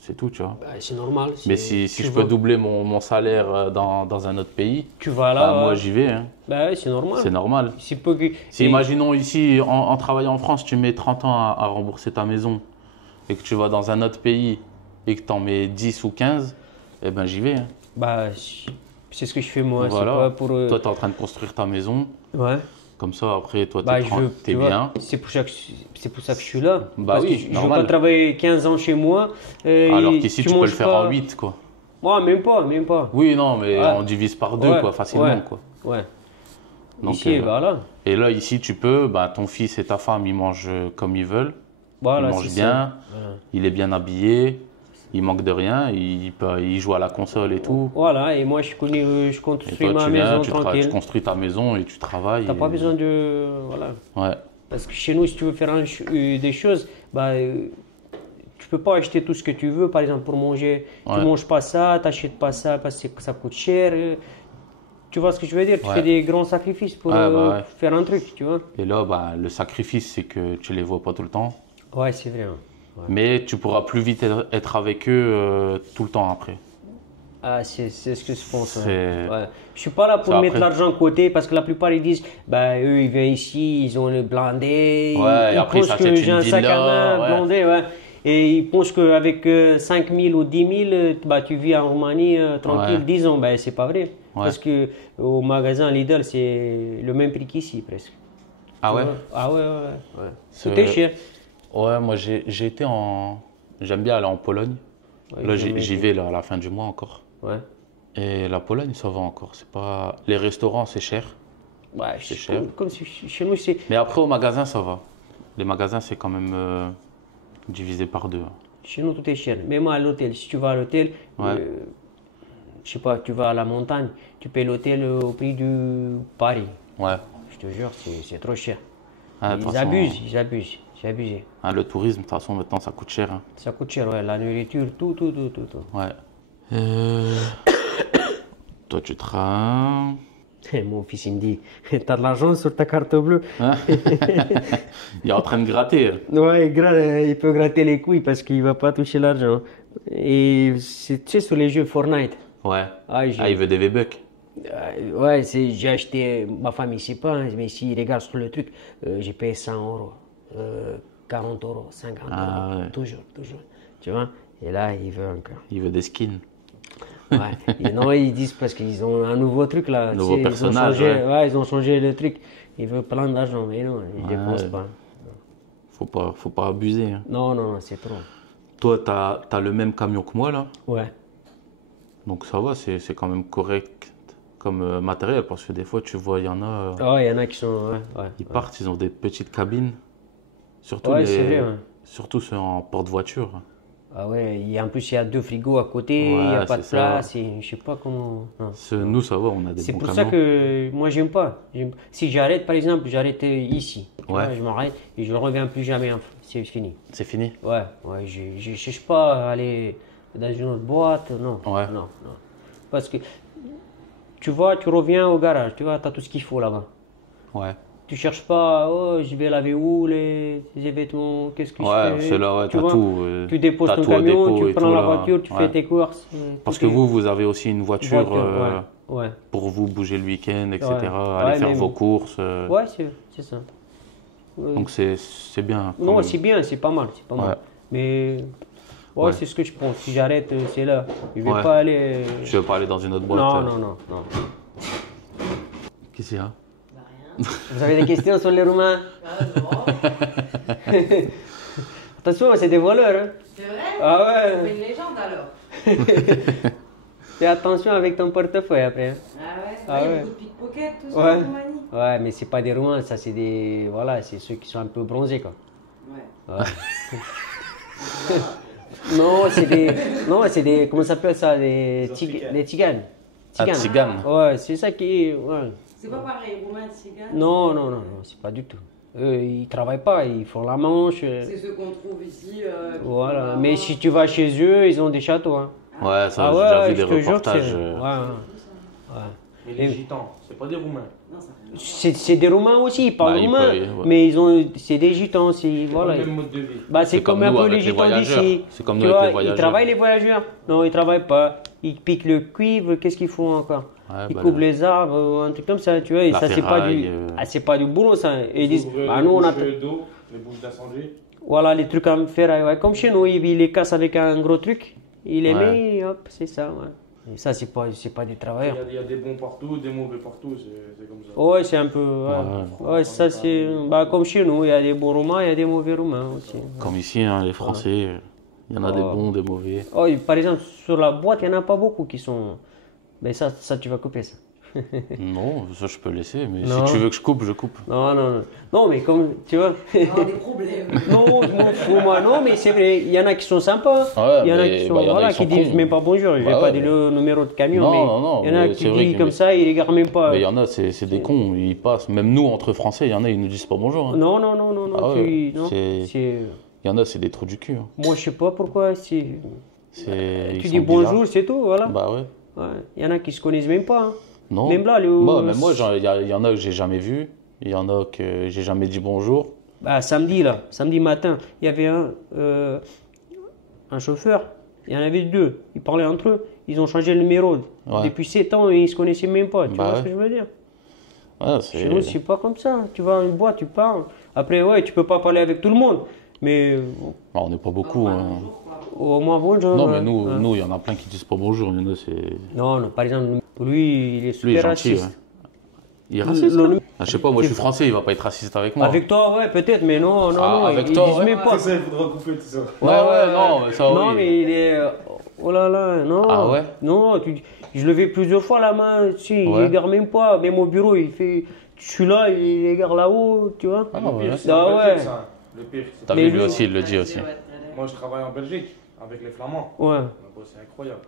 C'est tout, tu vois. Bah, c'est normal. Mais si tu je vas- peux doubler mon salaire dans un autre pays, Tu vas là. bah, moi, j'y vais. Hein. Bah, ouais, c'est normal. C'est normal. C'est pas que. Si, et- imaginons ici, en travaillant en France, tu mets 30 ans à rembourser ta maison et que tu vas dans un autre pays et que tu en mets 10 ou 15, eh ben j'y vais. Hein. Bah, c'est ce que je fais moi. Voilà. C'est pas pour. Toi, tu es en train de construire ta maison. Ouais. Comme ça, après, toi, Bah, t'es tu vois, bien. c'est pour ça que je suis là. Bah Parce oui, que je veux normal. pas travailler 15 ans chez moi. Alors qu'ici, tu peux le manges faire pas. en 8, quoi. Ouais, même pas, même pas. Oui, non, mais Ouais. on divise par 2, Ouais, quoi, facilement, ouais. quoi. Ouais. Donc, Ici, voilà. Et là, ici, tu peux, bah, ton fils et ta femme, ils mangent comme ils veulent. Voilà, il mange c'est bien, ça. Voilà. il est bien habillé, il manque de rien, il joue à la console et tout. Voilà, et moi je Et construis toi, ma tu viens, maison tu tranquille. construis ta maison et tu travailles. T'as pas et- besoin de. Voilà. Ouais, Parce que chez nous, si tu veux faire des choses, bah, tu peux pas acheter tout ce que tu veux. Par exemple, pour manger, tu Ouais. manges pas ça, t'achètes pas ça parce que ça coûte cher. Tu vois ce que je veux dire? Tu Ouais. fais des grands sacrifices pour Ouais, bah ouais. faire un truc, tu vois? et là, bah, le sacrifice, c'est que tu les vois pas tout le temps. Ouais, c'est vrai. Hein. Ouais. Mais tu pourras plus vite être avec eux tout le temps après. Ah, c'est ce que je pense. Ouais. C'est- Ouais. Je suis pas là pour Ça, mettre après- l'argent de côté parce que la plupart ils disent bah eux ils viennent ici, ils ont le blindé, Ouais, et ils après, ils pensent que s'achètent j'ai une un sac à villa, main ouais. blindé, ouais. Et ils pensent qu'avec 5 000 ou 10 000, bah, tu vis en Roumanie tranquille Ouais. 10 ans. Ben, c'est pas vrai. Ouais. Parce que au magasin Lidl, c'est le même prix qu'ici presque. Ah Tu ouais? vois? Ah ouais, ouais, ouais. C'est- Tout est cher. Ouais, moi j'ai été en. J'aime bien aller en Pologne. Ouais, Là, jamais j'y été. vais là, à la fin du mois encore. Ouais. Et la Pologne, ça va encore. C'est pas... Les restaurants, c'est cher. Ouais, C'est cher. comme si chez nous, c'est. Mais après, au magasin, ça va. Les magasins, c'est quand même divisé par 2. Chez nous, tout est cher. Même à l'hôtel, si tu vas à l'hôtel, Ouais. je sais pas, tu vas à la montagne, tu payes l'hôtel au prix du Paris. Ouais. Je te jure, c'est trop cher. Ah, de toute Ils façon, abusent, ils abusent. C'est abusé. hein, le tourisme, de toute façon, maintenant, ça coûte cher. Hein. Ça coûte cher, ouais, la nourriture, tout. Ouais. Toi, tu travailles. Mon fils, il me dit, t'as de l'argent sur ta carte bleue? Hein? Il est en train de gratter. Ouais, il peut gratter les couilles parce qu'il va pas toucher l'argent. Et c'est, tu sais, sur les jeux Fortnite. Ouais. Ah, il veut des V-Bucks. Ouais, j'ai acheté, ma femme ici pas, hein, mais s'il regarde sur le truc, j'ai payé 100 euros, 40 euros, 50 Ah, euros, ouais. toujours. Tu vois? Et là, il veut encore. Il veut des skins. Ouais. Et non, ils disent parce qu'ils ont un nouveau truc là. Nouveau tu sais, personnage, ils ont changé, ouais. ils ont changé le truc. Il veut plein d'argent, mais non, il Ouais. dépense pas. Faut pas abuser. Hein. Non, c'est trop. Toi, t'as le même camion que moi, là. Ouais. Donc ça va, c'est quand même correct comme matériel. Parce que des fois, tu vois, il y en a, Ah, il y en a qui sont. Ouais. ils partent, ils ont des petites cabines. Surtout, Ouais, c'est vrai, ouais. surtout ceux en porte-voiture. Ah ouais, en plus il y a 2 frigos à côté, il Ouais, n'y a pas de c'est place, et je sais pas comment. Non. Nous, ça va, on a des C'est bons pour camions. ça que moi j'aime pas. Si j'arrête par exemple, j'arrête ici. Tu Ouais. vois, je m'arrête et je ne reviens plus jamais. C'est fini. C'est fini? Ouais, je cherche pas à aller dans une autre boîte. Non. Ouais. Non. Parce que tu vois, tu reviens au garage, tu vois, tu as tout ce qu'il faut là-bas. Ouais. Tu cherches pas, oh, je vais laver où les vêtements, qu'est-ce que je Ouais, fais. c'est là, ouais, Tu t'as vois, tout. tu déposes t'as ton tout au camion, dépôt tu et prends tout, la là. voiture, tu Ouais. fais tes courses. Parce tout que est- vous avez aussi une voiture, ouais. pour vous bouger le week-end, etc. Ouais. Aller Ouais, faire mais- vos courses. Ouais, c'est ça. Donc c'est bien. quand Non, même. c'est bien, c'est pas mal, c'est pas Ouais. mal. Mais ouais, Ouais. c'est ce que je pense. Si j'arrête, c'est là. Je vais Ouais. pas aller. Je vais pas aller dans une autre boîte. Non. Qu'est-ce qu'il y a? Vous avez des questions sur les Roumains? Attention, c'est des voleurs. Hein. C'est vrai? Ah C'est ouais. une légende alors. Fais attention avec ton portefeuille après. Hein. Ah ouais? Ah Il y a ouais. beaucoup de pickpockets, tout ça Ouais. en Roumanie. Ouais, mais c'est pas des Roumains, ça c'est des. Voilà, c'est ceux qui sont un peu bronzés quoi. Ouais. Ouais. Non, c'est des. Non, c'est des. Comment ça s'appelle ça? Des tziganes. Ah, tzigane. Ouais, c'est ça qui. Ouais. C'est pas pareil, roumain, tzigane. Non, non, non, non, c'est pas du tout. Eux, ils travaillent pas, ils font la manche. C'est ceux qu'on trouve ici. qui font Voilà. la Mais manche. si tu vas chez eux, ils ont des châteaux. Hein. Ouais, ça, Ah j'ai déjà ouais, vu je des te jure que reportages. c'est. Ouais, ouais. Mais les gitans, c'est pas des roumains. Non, ça fait C'est des Roumains aussi, ils parlent Bah, ils roumain, peuvent, ouais. mais ils ont, c'est des gitans, c'est C'est voilà. pas le même mode de vie. Bah, c'est C'est comme comme un nous peu avec les les gitans voyageurs. d'ici. C'est comme Tu nous avec vois, les voyageurs. Ils travaillent les voyageurs. Non, ils travaillent pas. Ils piquent le cuivre, qu'est-ce qu'ils font encore? Ouais, Ils bah, coupent les arbres, un truc comme ça, tu vois. Et La ça, c'est pas du, ferraille, c'est pas du boulot, ça. Et ils disent, Ouvre bah les nous on a, bouches d'eau, les bouches d'incendie. voilà, les trucs à me faire, ouais, comme chez nous, ils les cassent avec un gros truc. Il les Ouais. met, et hop, c'est ça, ouais. Et ça, c'est pas des travailleurs. Il y a des bons partout, des mauvais partout, c'est comme ça. Ouais, c'est un peu. Ouais, ouais ça c'est. Bah, comme chez nous, il y a des bons Roumains, il y a des mauvais Roumains aussi. Comme ici, hein, les Français, il y en a des bons, des mauvais. Oh, et par exemple, sur la boîte, il n'y en a pas beaucoup qui sont. Mais ça tu vas couper ça. Non, ça je peux laisser, mais Non. si tu veux que je coupe, je coupe. Non, non, non. Non, mais comme. Tu vois. avoir des problèmes. Non, je m'en fous, moi. Non, mais c'est vrai, il y en a qui sont sympas. Ouais, Il y en a mais, qui sont. bah, il y en a Voilà, qui sont qui disent cons. même pas bonjour. Je vais Bah pas ouais, dire mais- le numéro de camion. Non, mais non, non, il y en a mais qui c'est vrai disent que- comme ça, ils regardent même pas. Mais il y en a, c'est des cons, ils passent. Même nous, entre Français, il y en a, ils nous disent pas bonjour. Hein. Non, non, non, non, non. Ah ouais, non. c'est- C'est- Il y en a, c'est des trous du cul. Hein. Moi, je sais pas pourquoi. Si... Ils Tu sont dis bonjour, bizarres. c'est tout, voilà. Bah ouais. Ouais. Il y en a qui se connaissent même pas. Hein. Non. Même là, Bah, même moi, il y en a que j'ai jamais vu. Il y en a que j'ai jamais dit bonjour. Bah, samedi matin, il y avait un chauffeur, il y en avait deux. Ils parlaient entre eux, ils ont changé le numéro. Ouais. Depuis 7 ans, ils se connaissaient même pas. Tu Bah vois ouais. ce que je veux dire? Ouais, Chez nous, c'est pas comme ça. Tu vas à une boîte, tu parles. Après, ouais, tu peux pas parler avec tout le monde. Mais Bah, on n'est pas beaucoup. Hein. au moins bonjour. Non, mais ouais. nous, Ouais. nous, il y en a plein qui disent pas bonjour. Il y en a, c'est. Non, non, par exemple, lui, il est Lui, il super est gentil. raciste. Ouais. Il est raciste. Le- hein. Ah, je sais pas, moi je suis français, il va pas être raciste avec moi. Avec toi, ouais, peut-être, mais non, non, Ah, non, avec ils toi, disent ouais. même pas. Ça, il faudra couper tout ça. Ouais, non, ça Non, oui. mais il est. Oh là là, non. Ah ouais? Non, je levais plusieurs fois la main, si, il Ouais. regarde même pas. Même au bureau, il fait. Je suis là, il regarde là-haut, tu vois. Ah, Le ouais. pire, c'est Ah en ouais. Belgique, ça. Le pire, c'est T'as Mais vu, lui lui- aussi, il le dit aussi. Moi, je travaille en Belgique avec les Flamands. Ouais, Bah, c'est incroyable.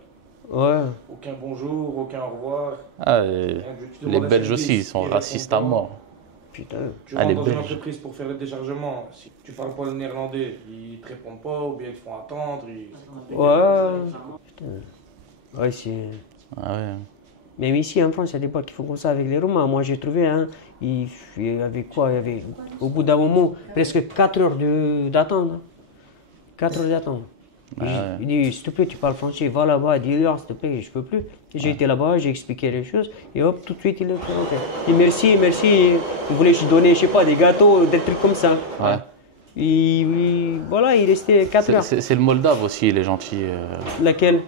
ouais. Aucun bonjour, aucun au revoir. Ah, Rien du- tu les demandes un Belges service, aussi, ils sont ils racistes à répondent pas. mort. Putain. Tu Ah, rentres les dans une Belges. entreprise pour faire le déchargement. Si tu parles pas le néerlandais, ils te répondent pas ou bien ils te font attendre. Ouais. Putain. Ouais, c'est. Ah ouais. Même ici en France, il y a des boîtes qui font comme ça avec les Roumains. Moi, j'ai trouvé, hein, il y avait quoi? Il y avait, au bout d'un moment, presque 4 heures d'attente. Hein. 4 heures d'attente. Ouais. Il dit, s'il te plaît, tu parles français, va là-bas, dis-leur, s'il te plaît, je peux plus. J'ai été là-bas, j'ai expliqué les choses, et hop, tout de suite, il est présenté. Il dit merci, merci. Il voulait se donner, je sais pas, des gâteaux, des trucs comme ça. Ouais. Voilà, il restait 4 heures. C'est le Moldave aussi, il est gentil. Laquelle?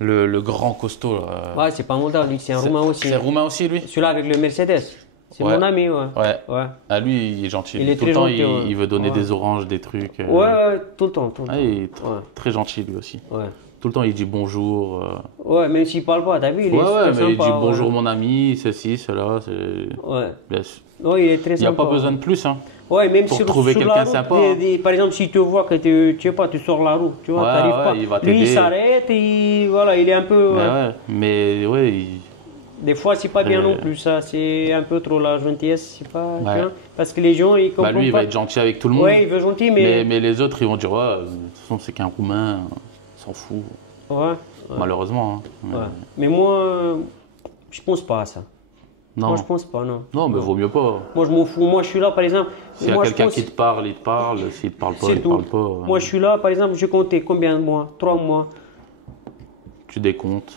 Le grand costaud. Là. Ouais, c'est pas moldave, lui, c'est un Roumain aussi. C'est roumain aussi, lui? Celui-là avec le Mercedes. C'est Ouais. mon ami, ouais. Ouais. Ouais. Ah, lui, il est gentil. Il est Tout le très temps, gentil, il, ouais. il veut donner Ouais. des oranges, des trucs. Ouais, ouais, tout le temps, tout le Ah, temps. il est Ouais. très gentil, lui aussi. Ouais. Tout le temps, il dit bonjour. Ouais, même s'il parle pas, t'as vu, il est Ouais, ouais, super mais il sympa, dit bonjour, ouais. mon ami, ceci, cela. Ouais. Laisse. Ouais, il est très Il n'y sympa. a pas besoin de plus. Hein. Ouais, même pour sur, trouver sur quelqu'un la route, sympa, par exemple, si tu vois que tu sais pas, tu sors la route, tu vois, Ouais, t'arrives ouais, pas. il va Lui, il t'aider. s'arrête et voilà, il est un peu. Mais ouais. ouais, mais ouais, Des fois, c'est pas bien Euh. non plus, ça. C'est un peu trop la gentillesse, c'est pas. tu Ouais. vois, parce que les gens, ils bah, comprennent lui, il pas. va être gentil avec tout le monde. Ouais, il veut gentil, mais. Mais les autres, ils vont dire, ouais, de toute façon, c'est qu'un Roumain, s'en fout. Ouais. Malheureusement. Hein. Mais- Ouais. Mais moi, je pense pas à ça. Non. Moi, je pense pas, non. Non, mais vaut mieux pas. Moi, je m'en fous. Moi, je suis là, par exemple. S'il y a moi, je quelqu'un pense- qui te parle, il te parle. S'il te parle pas, C'est il te tout. parle pas. Moi, je suis là, par exemple, je comptais combien de mois? 3 mois. Tu décomptes.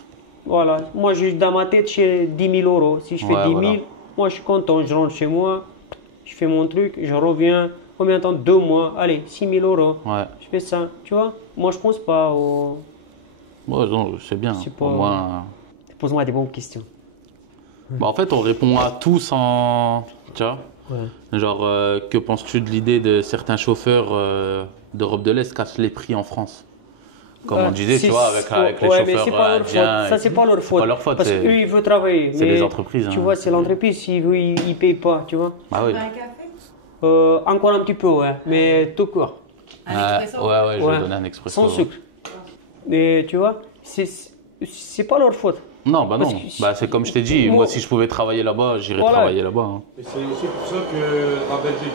Voilà. Moi, dans ma tête, j'ai 10 000 euros. Si je fais Ouais, 10 000, voilà. moi, je suis content. Je rentre chez moi, je fais mon truc, je reviens. Combien de temps? 2 mois. Allez, 6 000 euros. Ouais. Je fais ça. Tu vois? Moi, je pense pas au. Ouais, non, c'est bien. C'est pas- Au moins. Pose-moi des bonnes questions. Bah, en fait, on répond à tout sans. Tu vois? Ouais. Genre, que penses-tu de l'idée de certains chauffeurs d'Europe de l'Est cassent les prix en France? Comme on disait, tu vois, avec les ouais, mais chauffeurs c'est pas leur faute. indiens. Ça, c'est pas leur faute. pas leur faute, Parce qu'eux, ils veulent travailler. c'est mais les entreprises. Tu hein. vois, c'est l'entreprise, s'ils veulent, ils payent pas, tu vois. Bah oui. Tu veux un café? Encore un petit peu, ouais. Mais tout court. Un expresso? Ouais, je vais Ouais. donner un expresso. Sans sucre. Mais tu vois, c'est pas leur faute. Non, bah Parce non. que- Bah, c'est comme je t'ai dit, moi, si je pouvais travailler là-bas, j'irais Voilà. travailler là-bas. hein. Et c'est aussi pour ça que la Belgique,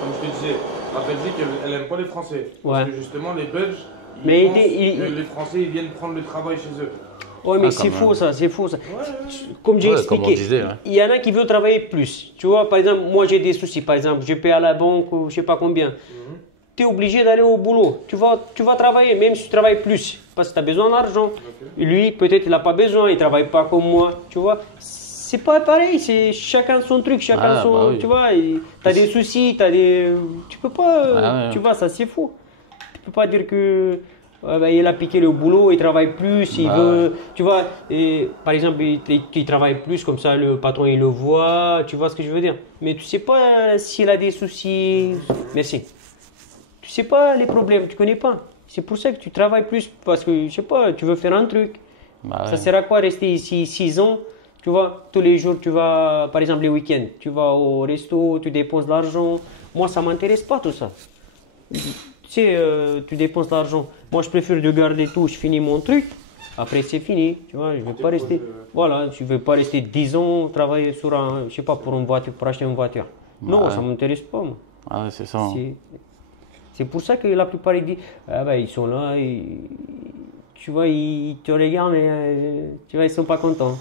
comme je te disais, la Belgique, elle aime pas les Français. Ouais. Parce que justement, les Belges, ils Mais pensent il- que les Français, ils viennent prendre le travail chez eux. Ouais, mais Ah, c'est quand faux même. ça, c'est faux ça. Ouais, Comme j'ai Ouais, expliqué, comme on disait, ouais. il y en a qui veulent travailler plus. Tu vois, par exemple, moi j'ai des soucis. Par exemple, je paie à la banque ou je sais pas combien. Tu es obligé d'aller au boulot. Tu vas travailler, même si tu travailles plus. Parce que tu as besoin d'argent. Lui, peut-être, il n'a pas besoin, il ne travaille pas comme moi. Tu vois, c'est pas pareil. C'est chacun son truc, chacun Ah, son. bah oui. Tu vois, tu as des soucis, tu as des. Tu peux pas. Ah, ouais. Tu vois, ça c'est faux. Tu peux pas dire que. Il a piqué le boulot, il travaille plus, il Bah, veut, tu vois, et, par exemple, il travaille plus, comme ça le patron il le voit, tu vois ce que je veux dire. Mais tu sais pas s'il a des soucis, merci. Tu sais pas les problèmes, tu connais pas. C'est pour ça que tu travailles plus, parce que, je sais pas, tu veux faire un truc. Bah, Ça ouais. sert à quoi rester ici 6 ans? Tu vois, tous les jours, tu vas, par exemple, les week-ends, tu vas au resto, tu dépenses de l'argent. Moi, ça m'intéresse pas tout ça. Tu sais, tu dépenses de l'argent. Moi, je préfère de garder tout, je finis mon truc. Après, c'est fini. Tu vois, je vais pas rester. Voilà, je vais pas rester 10 ans travailler sur un, je sais pas, pour une voiture, pour acheter une voiture. Non, Ouais. ça m'intéresse pas, moi. Ah ouais, c'est ça. hein. C'est pour ça que la plupart ils disent, ah ben ils sont là, tu vois, ils te regardent, mais tu vois, ils sont pas contents.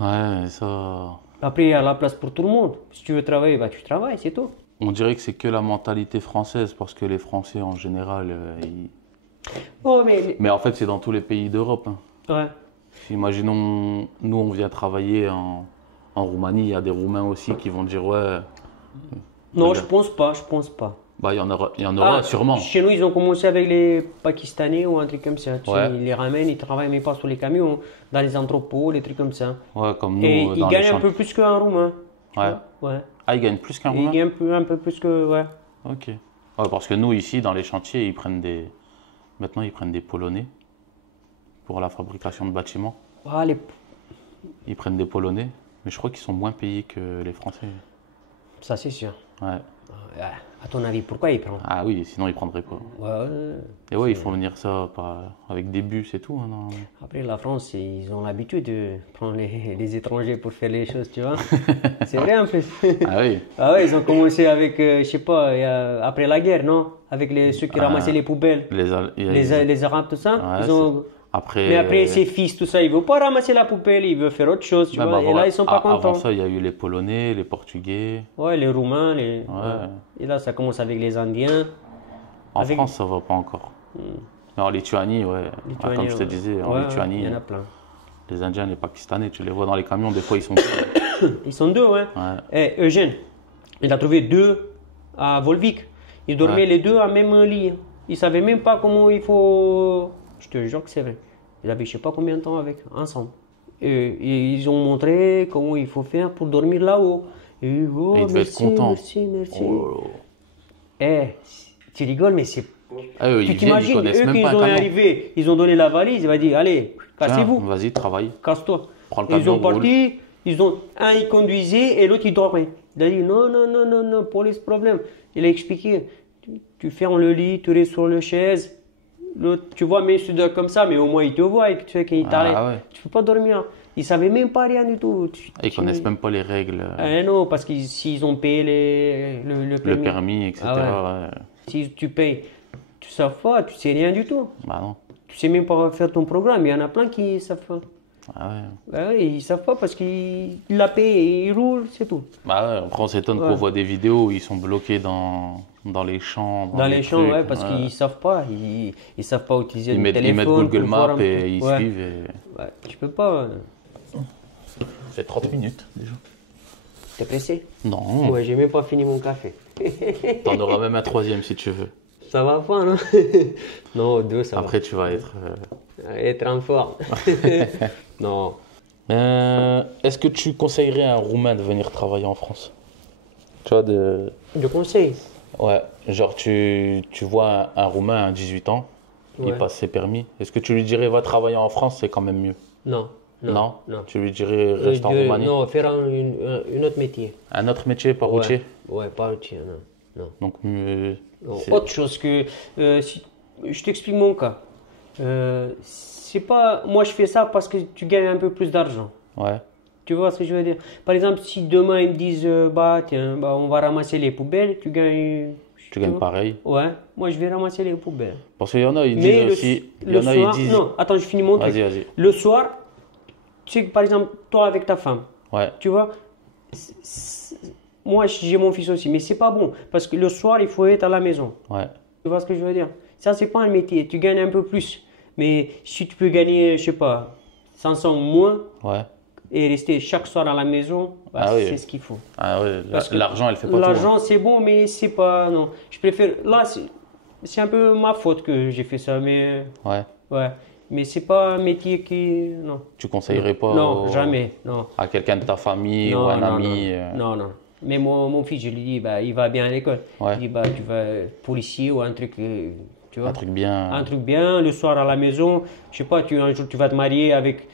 Ouais, ça. Après, il y a la place pour tout le monde. Si tu veux travailler, bah, tu travailles, c'est tout. On dirait que c'est que la mentalité française, parce que les Français en général, Oh, mais en fait, c'est dans tous les pays d'Europe. hein. ouais. Imaginons, nous, on vient travailler en Roumanie, il y a des Roumains aussi qui vont dire, ouais, Non, Regarde. je pense pas. bah, il y en aura Ah, sûrement. Chez nous, ils ont commencé avec les Pakistanais ou un truc comme ça. Tu sais, Ouais. ils les ramènent, ils travaillent mais pas sur les camions, dans les entrepôts, les trucs comme ça. Ouais, comme nous, Et ils dans les gagnent un champs. peu plus qu'un Roumain. tu Ouais. vois. Ouais. Ah, ils gagnent plus qu'un Ils Roumain? gagnent un peu plus que. Ouais. Ok. Ouais, parce que nous, ici, dans les chantiers, maintenant, ils prennent des Polonais pour la fabrication de bâtiments. Ah, Ils prennent des Polonais, mais je crois qu'ils sont moins payés que les Français. Ça, c'est sûr. Ouais. À ton avis, pourquoi ils prennent? Ah oui, sinon ils prendraient pas. Ouais. Et ouais, ils font venir ça avec des bus et tout. hein, non Après, la France, ils ont l'habitude de prendre les étrangers pour faire les choses, tu vois. C'est vrai en plus. Ah oui. Ah ouais, ils ont commencé avec, je sais pas, après la guerre, non? Avec ceux qui ramassaient les poubelles, les Arabes, tout ça. Ouais, Ils ont... Après, Mais après, ses fils, tout ça, ils ne veulent pas ramasser la poubelle, ils veulent faire autre chose, tu même vois. Et avant- là, ils sont pas Avant contents. ça, il y a eu les Polonais, les Portugais. Ouais, les Roumains, Ouais. Et là, ça commence avec les Indiens. En Avec- France, ça va pas encore. Mais en Lituanie, ouais. Ah, comme je te ouais. disais, en Ouais, Lituanie, il y en a plein. les Indiens, les Pakistanais, tu les vois dans les camions, des fois ils sont. Ils sont deux, ouais. Ouais. Et Eugène, il a trouvé deux à Volvic. Ils dormaient Ouais. les deux à même lit. Ils ne savaient même pas comment il faut. Je te jure que c'est vrai. Ils avaient je sais pas combien de temps avec, ensemble. Et ils ont montré comment il faut faire pour dormir là-haut. Et, oh, Et ils devaient être merci, contents. merci. Oh là là. Eh, tu rigoles, mais c'est. Ah, eux, Tu ils viennent, ils t'imagines, connaissent eux, même qui pas un sont camion. arrivés, ils ont donné la valise, il va dire allez, Tiens, cassez-vous. vas-y, travaille. Casse-toi. Prends le Ils camion, ont parti, un il conduisait et l'autre il dormait. Il a dit non, police problème. Il a expliqué, tu fermes le lit, tu restes sur le chaise. L'autre, tu vois, mais c'est comme ça, mais au moins il te voit et tu sais qu'il t'arrête. ouais. Tu peux pas dormir. Ils savaient même pas rien du tout. Ils connaissent même pas les règles, Non, parce qu'ils s'ils ont payé le le permis. permis, etc. Ah ouais. Si tu payes, tu sais pas, tu sais rien du tout. Bah non. Tu sais même pas faire ton programme. Il y en a plein qui savent pas. Ah ouais. Bah oui, ils savent pas parce qu'ils la payent et ils roulent, c'est tout. Bah ouais, après on s'étonne Ouais. qu'on voit des vidéos où ils sont bloqués dans les champs. Dans les champs, trucs, ouais, parce ouais. qu'ils savent pas. Ils savent pas utiliser Ils le mettent téléphone. Google pour voir Maps un peu. et ils Ouais. suivent. Et... Ouais, tu peux pas. C'est 30 minutes déjà. T'es pressé? Non, Ouais, j'ai même pas fini mon café. t'en auras même un troisième si tu veux. Ça va pas, non? Non, deux, ça Après tu vas être... va. Être en forme. Non. Est-ce que tu conseillerais à un Roumain de venir travailler en France? Tu vois, de... De conseils. Ouais, genre tu vois un Roumain à 18 ans, il Ouais. passe ses permis. Est-ce que tu lui dirais va travailler en France, c'est quand même mieux? Non. Non. Non. Tu lui dirais reste en Roumanie? Non, faire une autre métier. Un autre métier, pas routier? Ouais, pas routier, non. Donc, Non. c'est- Autre chose que, si, je t'explique mon cas. C'est pas, moi je fais ça parce que tu gagnes un peu plus d'argent. ouais, Tu vois ce que je veux dire? Par exemple, si demain ils me disent, bah tiens, bah, on va ramasser les poubelles, tu gagnes. tu gagnes vois? pareil. Ouais, moi je vais ramasser les poubelles. Parce qu'il y en a, ils Mais disent le, aussi. Il y le en a, soir, ils disent. non, attends, je finis mon truc. Vas-y. Le soir, tu sais que par exemple, toi avec ta femme, Ouais, tu vois, moi j'ai mon fils aussi, mais c'est pas bon parce que le soir il faut être à la maison. ouais. Tu vois ce que je veux dire? Ça, c'est pas un métier. Tu gagnes un peu plus. Mais si tu peux gagner, je sais pas, 500 ou moins Ouais. et rester chaque soir à la maison, bah, Ah oui. c'est ce qu'il faut. Ah ouais, Parce que l'argent, elle fait pas tout. Hein. L'argent, c'est bon, mais c'est pas. Non. Je préfère. Là, c'est un peu ma faute que j'ai fait ça. Mais. Ouais. Ouais. Mais c'est pas un métier qui. Non. Tu conseillerais pas Non, jamais. Non. à quelqu'un de ta famille Non, ou un non, ami non. Non. Mais mon fils, je lui dis, bah, il va bien à l'école. Ouais. Je dis, bah, tu vas être policier ou un truc. Tu vois? un truc bien. Un truc bien, le soir à la maison, je sais pas, un jour tu vas te marier avec,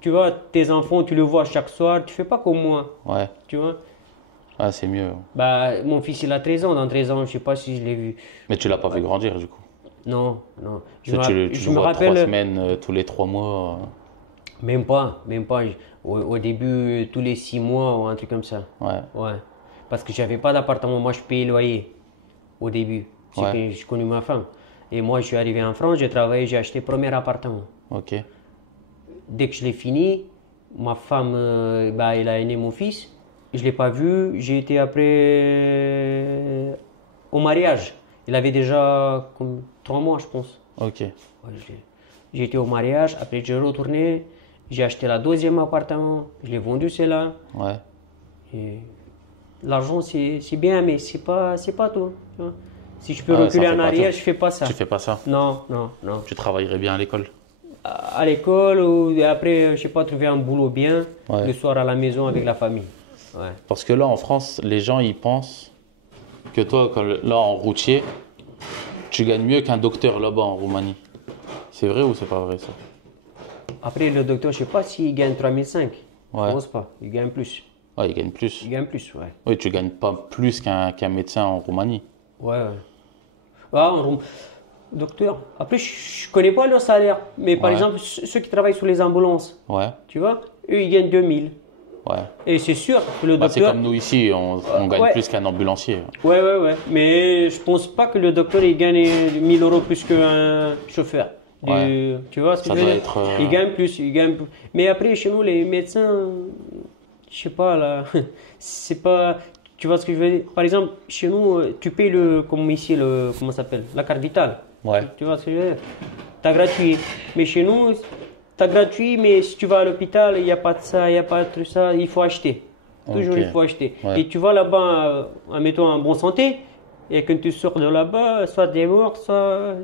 tu vois, tes enfants, tu le vois chaque soir, tu fais pas comme moi, Ouais. tu vois. Ah, c'est mieux. Bah, mon fils il a 13 ans, dans 13 ans, je sais pas si je l'ai vu. Mais tu l'as pas fait grandir du coup. Non. Je Tu, me, tu je le me vois 3 rappelle, semaines, tous les 3 mois. même pas. Au début, tous les 6 mois ou un truc comme ça. Ouais. Ouais. Parce que j'avais pas d'appartement, moi je payais le loyer au début. C'est Ouais. que j'ai connu ma femme. Et moi je suis arrivé en France, j'ai travaillé, j'ai acheté le premier appartement. Ok. Dès que je l'ai fini, ma femme, bah, elle a aîné mon fils. Je ne l'ai pas vu. J'ai été après au mariage. Il avait déjà comme 3 mois, je pense. Ok. Ouais, j'ai été au mariage. Après, j'ai retourné. J'ai acheté la deuxième appartement. Je l'ai vendu, celle-là. Ouais. Et l'argent, c'est bien, mais c'est pas tout. Tu vois. Si je peux Ah, ça reculer fait en pas arrière, tout. je fais pas ça. Tu fais pas ça. Non. Tu travaillerais bien à l'école. À l'école ou après, je sais pas, trouver un boulot bien, Ouais. le soir à la maison avec la famille. Ouais. Parce que là, en France, les gens, ils pensent que toi, là, en routier, tu gagnes mieux qu'un docteur là-bas en Roumanie. C'est vrai ou c'est pas vrai ça? Après, le docteur, je sais pas s'il gagne 3005. Ouais. Je pense pas. Il gagne plus. Ouais, ils gagnent plus. Il gagne plus, ouais. Oui, tu gagnes pas plus qu'un médecin en Roumanie. Ouais. Ah, docteur. Après, je connais pas leur salaire. Mais par Ouais. exemple, ceux qui travaillent sur les ambulances, Ouais, tu vois, eux, ils gagnent 2000. ouais. Et c'est sûr que le Bah, c'est docteur. comme nous ici, on gagne Ouais. plus qu'un ambulancier. Ouais. Mais je pense pas que le docteur, il gagne 1000 euros plus qu'un chauffeur. Tu vois ce que Ça je veux doit dire? être, Il gagne plus, il gagne plus. Mais après, chez nous, les médecins, je sais pas, là, c'est pas. Tu vois ce que je veux dire? Par exemple, chez nous, tu payes comme ici, comment ça s'appelle? La carte vitale. Ouais. Tu vois ce que je veux dire? T'as gratuit. Mais chez nous, t'as gratuit, mais si tu vas à l'hôpital, il n'y a pas de ça, il n'y a pas de tout ça, il faut acheter. Toujours, Ok. il faut acheter. Ouais. Et tu vas là-bas, admettons, en bonne santé, et quand tu sors de là-bas, soit t'es mort, soit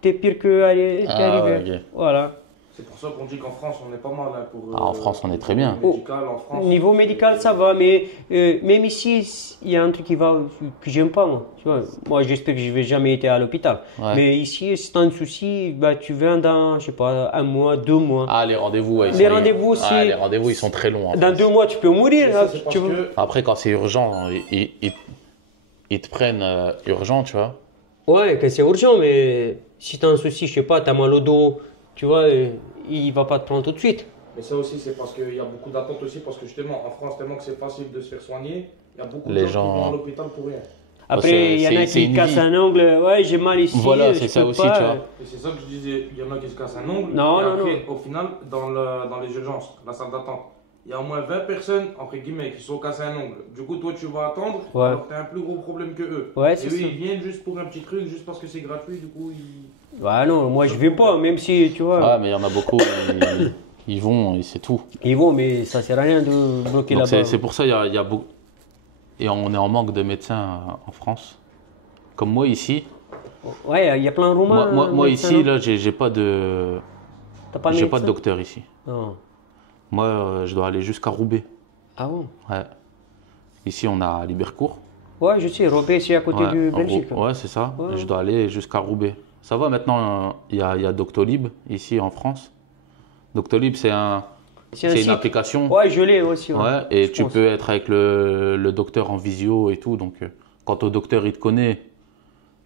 t'es pire qu'arrivé. Ok. Voilà. C'est pour ça qu'on dit qu'en France, on est pas mal hein, pour. Ah, en France, on est très bien. Médical, en France. Niveau médical, ça va, mais même ici, il y a un truc que j'aime pas, moi. Tu vois, moi, j'espère que je vais jamais été à l'hôpital. Ouais. Mais ici, si t'as un souci, bah, tu viens dans, je sais pas, 1 mois, 2 mois. Ah, les rendez-vous, ouais, Les rendez-vous, ah, c'est- les rendez-vous, ils sont très longs. en Dans France. 2 mois, tu peux mourir. Mais ça, hein, c'est tu parce vois. que. Après, quand c'est urgent, ils te prennent urgent, tu vois. Ouais, que c'est urgent, mais si t'as un souci, je sais pas, t'as mal au dos, tu vois, il va pas te prendre tout de suite. Mais ça aussi, c'est parce qu'il y a beaucoup d'attentes aussi, parce que justement, en France, tellement que c'est facile de se faire soigner, il y a beaucoup Les de gens qui gens- vont à l'hôpital pour rien. Après, il y en a c'est qui une cassent vie. un ongle, ouais, j'ai mal ici. Voilà, je c'est ça peux aussi, pas. tu vois. Et c'est ça que je disais, il y en a qui se cassent un ongle, Non, et non, après, au final, dans les urgences, la salle d'attente, il y a au moins 20 personnes, entre guillemets, qui sont cassées un ongle. Du coup, toi, tu vas attendre, Ouais. alors que tu as un plus gros problème que eux. Ouais, et c'est eux, ça. ils viennent juste pour un petit truc, juste parce que c'est gratuit, du coup, ils... Bah non, moi je vais pas, même si, tu vois, Ah, mais il y en a beaucoup, ils vont et c'est tout. ils vont, mais ça sert à rien de bloquer Donc là-bas. c'est pour ça il y a beaucoup. Et on est en manque de médecins en France. Comme moi ici. Ouais, il y a plein de Roumains. Moi médecins, ici, non là, j'ai pas de. T'as pas J'ai pas de médecin docteur ici. Non. Moi, je dois aller jusqu'à Roubaix. Ah bon? Ouais. Ici, on a Libercourt. Ouais, je sais, Roubaix, c'est à côté Ouais, de Belgique. Ouais, c'est ça. Ouais. Je dois aller jusqu'à Roubaix. Ça va maintenant, il y a Doctolib ici en France. Doctolib, c'est une site. application. Ouais, je l'ai aussi. Ouais. Ouais, et Je tu pense. peux être avec le docteur en visio et tout. Donc, quand au docteur, il te connaît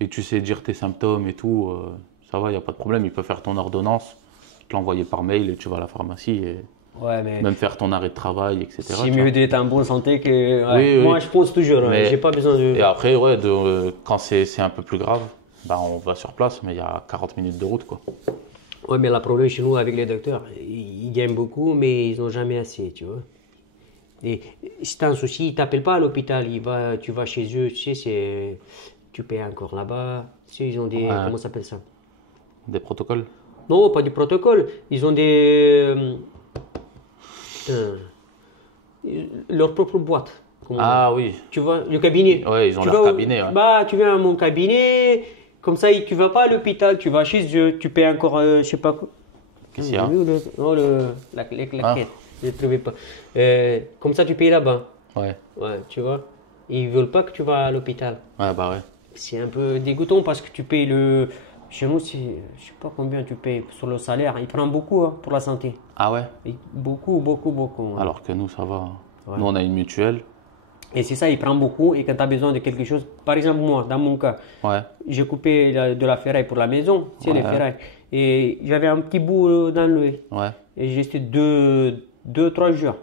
et tu sais dire tes symptômes et tout, ça va, il n'y a pas de problème. Il peut faire ton ordonnance, te l'envoyer par mail et tu vas à la pharmacie et Ouais, mais même faire ton arrêt de travail, etc. c'est tu mieux vois. d'être en bonne santé que. Ouais. Oui, Moi, oui. je pense toujours. Hein, Mais- j'ai pas besoin de. Et après, ouais, quand c'est un peu plus grave, bah, on va sur place, mais il y a 40 minutes de route, quoi. Ouais, mais le problème chez nous avec les docteurs, ils gagnent beaucoup, mais ils n'ont jamais assez, tu vois. Et si tu as un souci, ils ne t'appellent pas à l'hôpital, tu vas chez eux, tu sais, tu payes encore là-bas. Tu sais, ils ont des. Ouais. Comment ça s'appelle ça? Des protocoles. Non, pas du protocole. Ils ont des. Leur propre boîte. Comment- Ah oui, Tu vois, le cabinet. ouais, ils ont Tu leur vas cabinet. Ouais. Bah, tu viens à mon cabinet, comme ça, tu vas pas à l'hôpital, tu vas chez eux, tu payes encore, je sais pas quoi. Qu'est-ce qu'il y a? Non, la quête, Ah. je ne trouvais pas. Comme ça, tu payes là-bas. Ouais, Ouais, tu vois. Ils veulent pas que tu vas à l'hôpital. ouais, bah ouais. C'est un peu dégoûtant parce que tu payes le. Chez nous, je sais pas combien tu payes sur le salaire. Ils prennent beaucoup hein, pour la santé. Ah ouais? Beaucoup, beaucoup, beaucoup. hein. Alors que nous, ça va. Ouais. Nous, on a une mutuelle. Et c'est ça, ils prennent beaucoup. Et quand tu as besoin de quelque chose, par exemple, moi, dans mon cas, Ouais, j'ai coupé de la ferraille pour la maison, tu sais, les Ouais. ferrailles. Et j'avais un petit bout dans l'œil. ouais. Et j'ai resté 2-3 jours.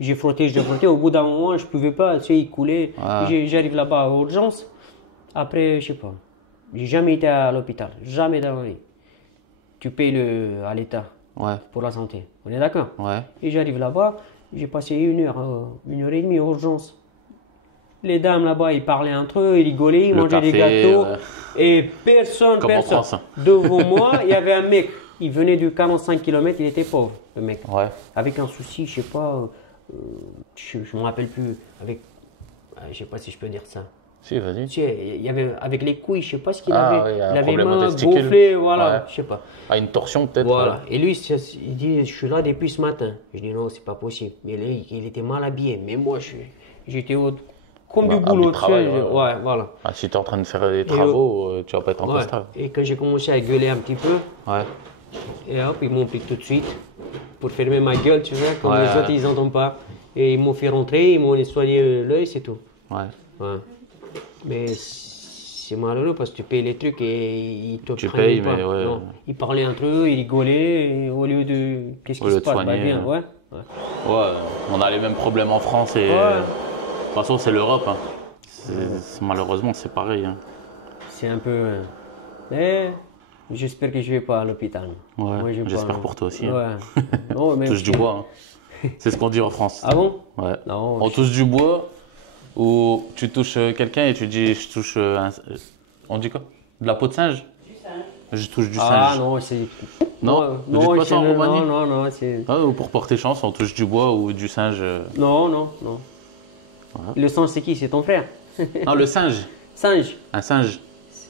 J'ai frotté. Au bout d'un moment, je pouvais pas, tu sais, il coulait. Ouais. J'arrive là-bas à urgence. Après, je sais pas. J'ai jamais été à l'hôpital. Jamais dans ma vie. Tu payes à l'État Ouais, pour la santé. On est d'accord? ouais. Et j'arrive là-bas. J'ai passé 1 heure et demie urgence. Les dames là-bas, ils parlaient entre eux, ils rigolaient, ils Le mangeaient des café, gâteaux. ouais. Et personne. Comme en France, hein. Devant moi, il y avait un mec. Il venait de 45 km, il était pauvre, le mec. Ouais. Avec un souci, je sais pas, je me rappelle plus. Je sais pas si je peux dire ça. Si, vas-y. Tu sais, il y avait avec les couilles, je sais pas ce qu'il Ah, avait. oui, un il avait problème main au testicule. gonflée, voilà, Ouais. je sais pas. Ah, une torsion, peut-être. Voilà. Et lui, il dit, je suis là depuis ce matin. Je dis non, c'est pas possible. Mais là, il était mal habillé. Mais moi, j'étais comme Bah, du boulot. du travail, tu sais, ouais. ouais, voilà. Ah, si tu es en train de faire des travaux, tu vas pas être en Ouais. costard. Et quand j'ai commencé à gueuler un petit peu, Ouais. et hop, ils m'ont pris tout de suite pour fermer ma gueule, tu vois, comme Ouais, les ouais. autres, ils n'entendent pas. Et ils m'ont fait rentrer, ils m'ont nettoyé l'œil, c'est tout. Ouais. Ouais. Mais c'est malheureux parce que tu payes les trucs et ils te Tu prennent payes, pas. mais ouais. Non. Ils parlaient entre eux, ils rigolaient, et au lieu de. Qu'est-ce Au qui lieu se de passe? Bah, soigner, bien, ouais. Ouais, on a les mêmes problèmes en France et. Ouais. De toute façon, c'est l'Europe. Hein. Malheureusement, c'est pareil. Hein. C'est un peu. Mais j'espère que je vais pas à l'hôpital. Ouais, Moi, je vais j'espère pas- pour toi aussi. Hein. Ouais. Non, mais Touche du bois. Hein. C'est ce qu'on dit en France. Ah bon? Ouais. Non. On touche du bois ou tu touches quelqu'un et tu dis je touche on dit quoi? De la peau de singe? Du singe. Je touche du Ah singe. non, c'est. Non, vous dites pas ça en non, Roumanie? non, non, c'est. Ah, ou pour porter chance, on touche du bois ou du singe. Non, non, non. Voilà. Le singe, c'est qui? C'est ton frère? Non, le singe. Singe. Un singe.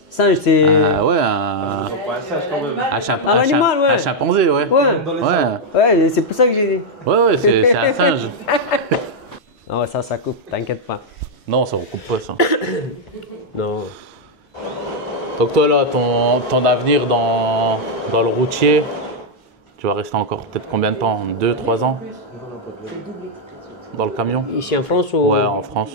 Singe, c'est. Ouais, Un animal, ouais. Un chimpanzé, ouais. Ouais. Dans les Ouais, sangs. Ouais, c'est pour ça que j'ai dit. ouais, c'est un singe. Non, ça coupe, t'inquiète pas. Non, ça ne coupe pas ça. Non. Donc toi là, ton avenir dans le routier, tu vas rester encore peut-être combien de temps? 2-3 ans? Dans le camion? Ici en France ou. Ouais, en France.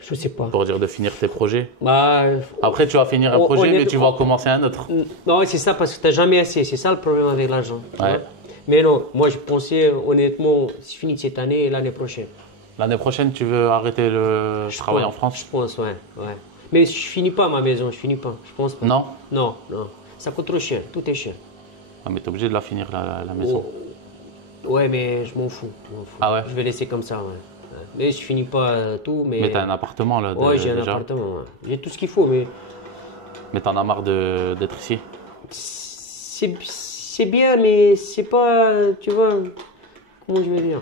Je sais pas. Pour dire de finir tes projets. Bah. Après, tu vas finir un projet, mais tu vas honnêtement- en commencer un autre. Non, c'est ça, parce que t'as jamais assez. C'est ça le problème avec l'argent. tu Ouais. vois. Mais non, moi je pensais honnêtement, c'est fini cette année et l'année prochaine. L'année prochaine, tu veux arrêter le travail en Je France? pense, ouais. Mais je finis pas ma maison, je finis pas. Je pense pas. Non? Non, non. Ça coûte trop cher, tout est cher. Ah, mais t'es obligé de la finir, la maison. Ouais, mais je m'en fous. Ah ouais? Je vais laisser comme ça, ouais. Mais je finis pas tout, mais. Mais t'as un appartement là, Ouais, j'ai un déjà. appartement, ouais. J'ai tout ce qu'il faut, mais. Mais t'en as marre d'être ici. C'est bien, mais c'est pas. Tu vois. Comment je vais dire?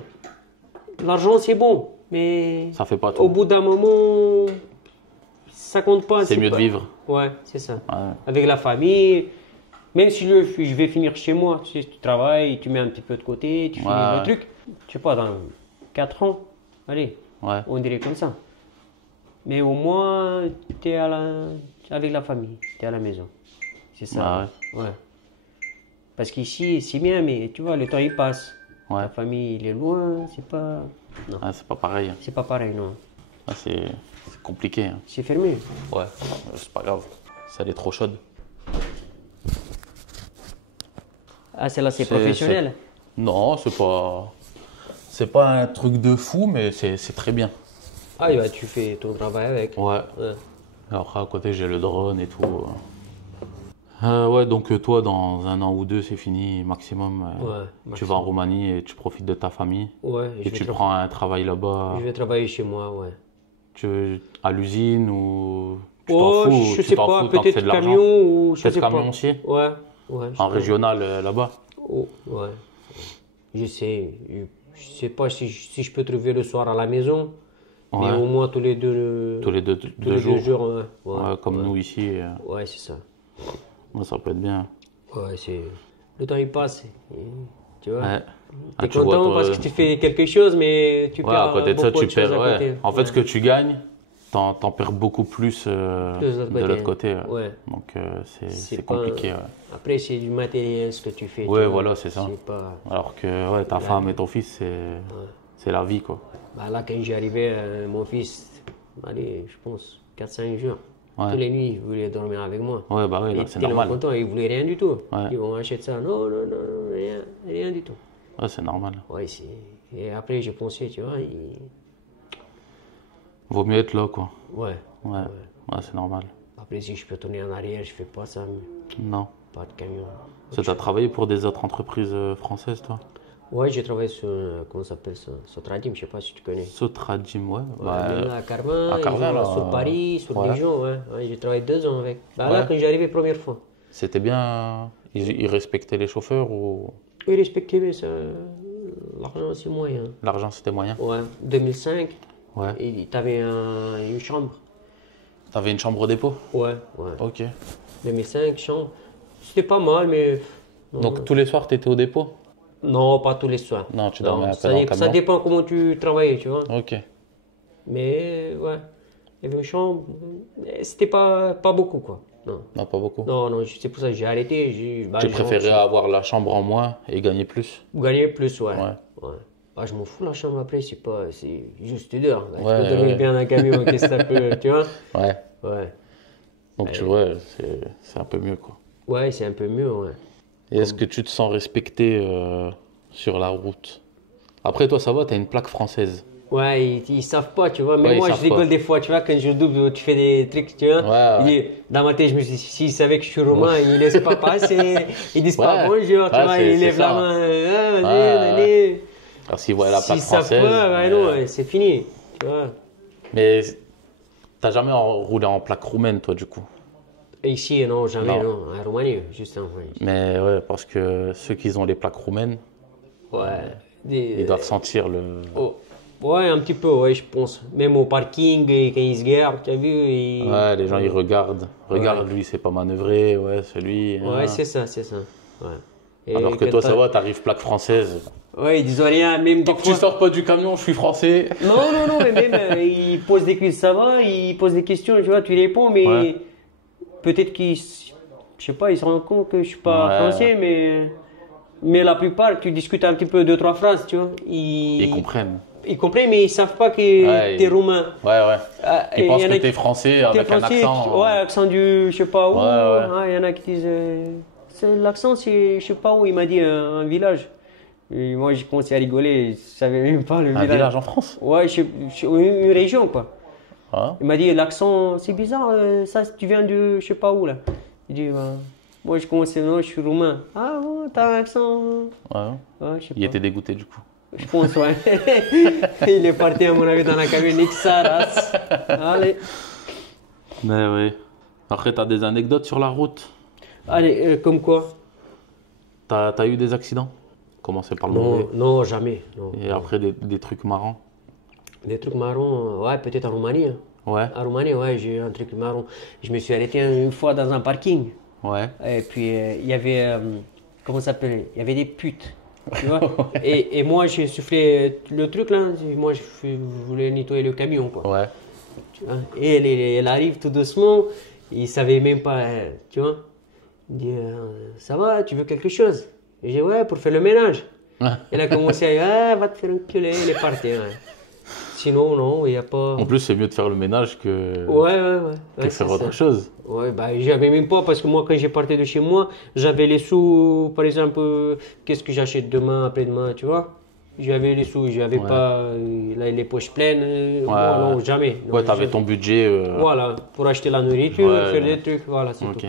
L'argent, c'est bon, mais. Ça fait pas tout. Au bout d'un moment. Ça compte pas. C'est mieux pas- de vivre. Ouais, c'est ça. Ouais. Avec la famille. Même si je vais finir chez moi, tu sais, tu travailles, tu mets un petit peu de côté, tu finis Ouais. le truc. Je sais pas, dans 4 ans, allez, Ouais. On dirait comme ça. Mais au moins, tu es avec la famille, tu es à la maison. C'est ça. Ah Ouais. Parce qu'ici, c'est bien, mais tu vois, le temps il passe. Ouais. La famille, il est loin, c'est pas. Non, Ah, c'est pas pareil. c'est pas pareil, non. Ah, c'est compliqué. Hein. C'est fermé. Ouais, c'est pas grave. Ça, elle est trop chaude. Ah, celle-là, c'est professionnel. Non, c'est pas. C'est pas un truc de fou, mais c'est très bien. Ah, bah, tu fais ton travail avec. Ouais. Ouais. Après, à côté, j'ai le drone et tout. Ouais, donc toi, dans 1 an ou 2, c'est fini, maximum. Ouais, Tu vas en Roumanie et tu profites de ta famille. Ouais, Et tu prends un travail là-bas. Je vais travailler chez moi, ouais. À l'usine ou. Tu Oh, t'en fous, je tu sais t'en pas, fous tant que peut-être c'est de l'argent. camion ou je Peut-être sais pas. camion aussi. Ouais, ouais. En je- régional là-bas. Oh, ouais. Je sais pas si je peux trouver le soir à la maison, mais Ouais. au moins tous les deux, Tous les deux, tous deux les jours. 2 jours, ouais. Ouais, comme nous ici. Ouais, c'est ça. Ouais, ça peut être bien. Ouais, c'est. Le temps il passe, tu vois. Ouais. Ah, T'es tu vois, content toi, parce que tu fais quelque chose, mais tu ouais, perds à côté de ça, beaucoup tu de choses perds. à côté. Ouais. En fait, ce que tu gagnes, t'en perds beaucoup plus De de l'autre côté. Ouais. Ouais. Donc, c'est C'est pas- compliqué. Ouais. Après, c'est du matériel ce que tu fais. tu Ouais, vois. voilà, c'est ça. C'est pas. Alors que ouais, ta femme et ton fils, c'est la vie, quoi. Bah là, quand j'y arrivais, mon fils, allez, je pense 4-5 jours. Ouais. Tous les nuits, il voulait dormir avec moi. Ouais, bah oui, Il là, était c'est tellement normal. content, il voulait rien du tout. Ouais. Ils vont acheter ça. Non, non, non, non, rien, rien du tout. Ouais, c'est normal. Ouais, et après, j'ai pensé, tu vois, Vaut mieux être là, quoi. ouais. Ouais, ouais, c'est normal. Après, si je peux tourner en arrière, je fais pas ça, mais Non. pas de camion. Ça, t'as travaillé pour des autres entreprises françaises, toi? Ouais, j'ai travaillé sur, comment ça s'appelle ça? Sotradim, je sais pas si tu connais. Sotradim, ouais. Ouais, à Carvin, à Carvin, là, sur Paris, sur ouais. Dijon, ouais. Ouais, j'ai travaillé 2 ans avec. Bah, Ouais. là, quand j'arrivais première fois. C'était bien. Ils respectaient les chauffeurs ou Oui, respecté, mais ça, l'argent, c'est moyen. l'argent c'était moyen? Ouais, 2005, Ouais. et t'avais une chambre. T'avais une chambre au dépôt? Ouais, ouais. Ok. 2005, chambre. C'était pas mal, mais. Non, Donc tous les soirs t'étais au dépôt? non, pas tous les soirs. Non, tu dormais un peu ça, dans le ça camion? dépend comment tu travaillais, tu vois. Ok. Mais, ouais. Il y avait une chambre. Mais c'était pas beaucoup, quoi. Non. Non, pas beaucoup. Non, non, c'est pour ça que j'ai arrêté. Tu préférais avoir la chambre en moins et gagner plus? gagner plus, ouais. Ouais. Ouais. Ah, je m'en fous la chambre après, c'est juste dehors. Là. Ouais, tu peux dormir ouais. bien dans un camion, qu'est-ce que ça peut, tu vois. Ouais. Ouais. Donc tu vois, c'est un peu mieux, quoi. Ouais, c'est un peu mieux, ouais. Et est-ce que tu te sens respecté sur la route? Après, toi, ça va, t'as une plaque française. Ouais, ils savent pas, tu vois. Mais Ouais, ils moi, je savent rigole pas. des fois, tu vois, quand je double, tu fais des trucs, tu vois. Ouais, ouais. Dans ma tête, je me suis dit, s'ils savaient que je suis roumain, ils laissent pas passer. Ils disent pas Ouais. bonjour, tu Ouais, vois, c'est ils lèvent ça. la main. Ah, Ouais, allez. Alors s'ils voient la plaque S'ils savent française. pas, ouais, non, ouais, c'est fini, tu vois. Mais t'as jamais roulé en plaque roumaine, toi, du coup? Et ici, non, jamais, Non. non. En Roumanie, juste en Roumanie. Mais ouais, parce que ceux qui ont les plaques roumaines, Ouais. ils doivent sentir le. Oh. Ouais, un petit peu, ouais, je pense. Même au parking, et quand ils se garent, tu as vu Ouais, les gens ils regardent. Regarde, lui, c'est pas manœuvré, ouais, c'est lui. Ouais, hein. c'est ça, c'est ça. Ouais. Et Alors que quand toi, ça t'as- va, t'arrives plaque française. Ouais, ils disent rien, même des Tant que tu fois. sors pas du camion, je suis français. Non, non, non, mais même, ils posent des questions, ça va, ils posent des questions, tu vois, tu réponds, mais Ouais. peut-être qu'ils, je sais pas, ils se rendent compte que je suis pas Ouais. français, mais la plupart, tu discutes un petit peu 2-3 phrases, tu vois. Ils comprennent. Ils comprennent, mais ils savent pas que Ouais, t'es ils- roumain. Ouais, ouais. Ah, et Ils pensent y en que a t'es qui- français T'es avec un français, accent. ouais, accent du, je sais pas où. Ouais, ouais. Ah, il y en a qui disent, l'accent, c'est, je sais pas où, il m'a dit un village. Et moi, j'ai commencé à rigoler, je savais même pas le Un village en France. Ouais, une région, quoi. Hein? Il m'a dit, l'accent, c'est bizarre, ça, tu viens de, je sais pas où, là. Il dit, moi, je commence, non, je suis roumain. Ah, ouais, t'as un accent. Ouais. Ouais, je sais Il pas. était dégoûté du coup. Je pense, ouais. Il est parti, à mon avis, dans la cabine, nique sa race. Allez. Mais oui. Après, t'as des anecdotes sur la route? Allez, comme quoi? T'as eu des accidents? Commencer par le mauvais. Non, non, jamais. Non. Et après, des trucs marrants? Des trucs marrons, ouais, peut-être en Roumanie. Hein. Ouais. En Roumanie, ouais, j'ai eu un truc marron. Je me suis arrêté une fois dans un parking. Ouais. Et puis, il y avait, comment ça s'appelle? Il y avait des putes. Tu vois. Et moi, j'ai soufflé le truc là. Moi, je voulais nettoyer le camion, quoi. Ouais. Tu vois. Et elle arrive tout doucement. Il savait même pas, tu vois. Il dit, ça va, tu veux quelque chose? Et j'ai dit, ouais, pour faire le ménage. Elle a commencé à dire, ah, va te faire enculer, elle est partie. Ouais. Sinon, non, il n'y a pas. En plus, c'est mieux de faire le ménage que, Ouais, que c'est faire autre ça. chose. Ouais, bah, j'avais même pas, parce que moi, quand j'ai parti de chez moi, j'avais les sous, par exemple, qu'est-ce que j'achète demain, après-demain, tu vois. J'avais les sous, j'avais pas les poches pleines. Moi, non, jamais. Non, Ouais, t'avais ton budget. Voilà, pour acheter la nourriture, Ouais, faire ouais. des trucs, voilà, c'est Ok. tout.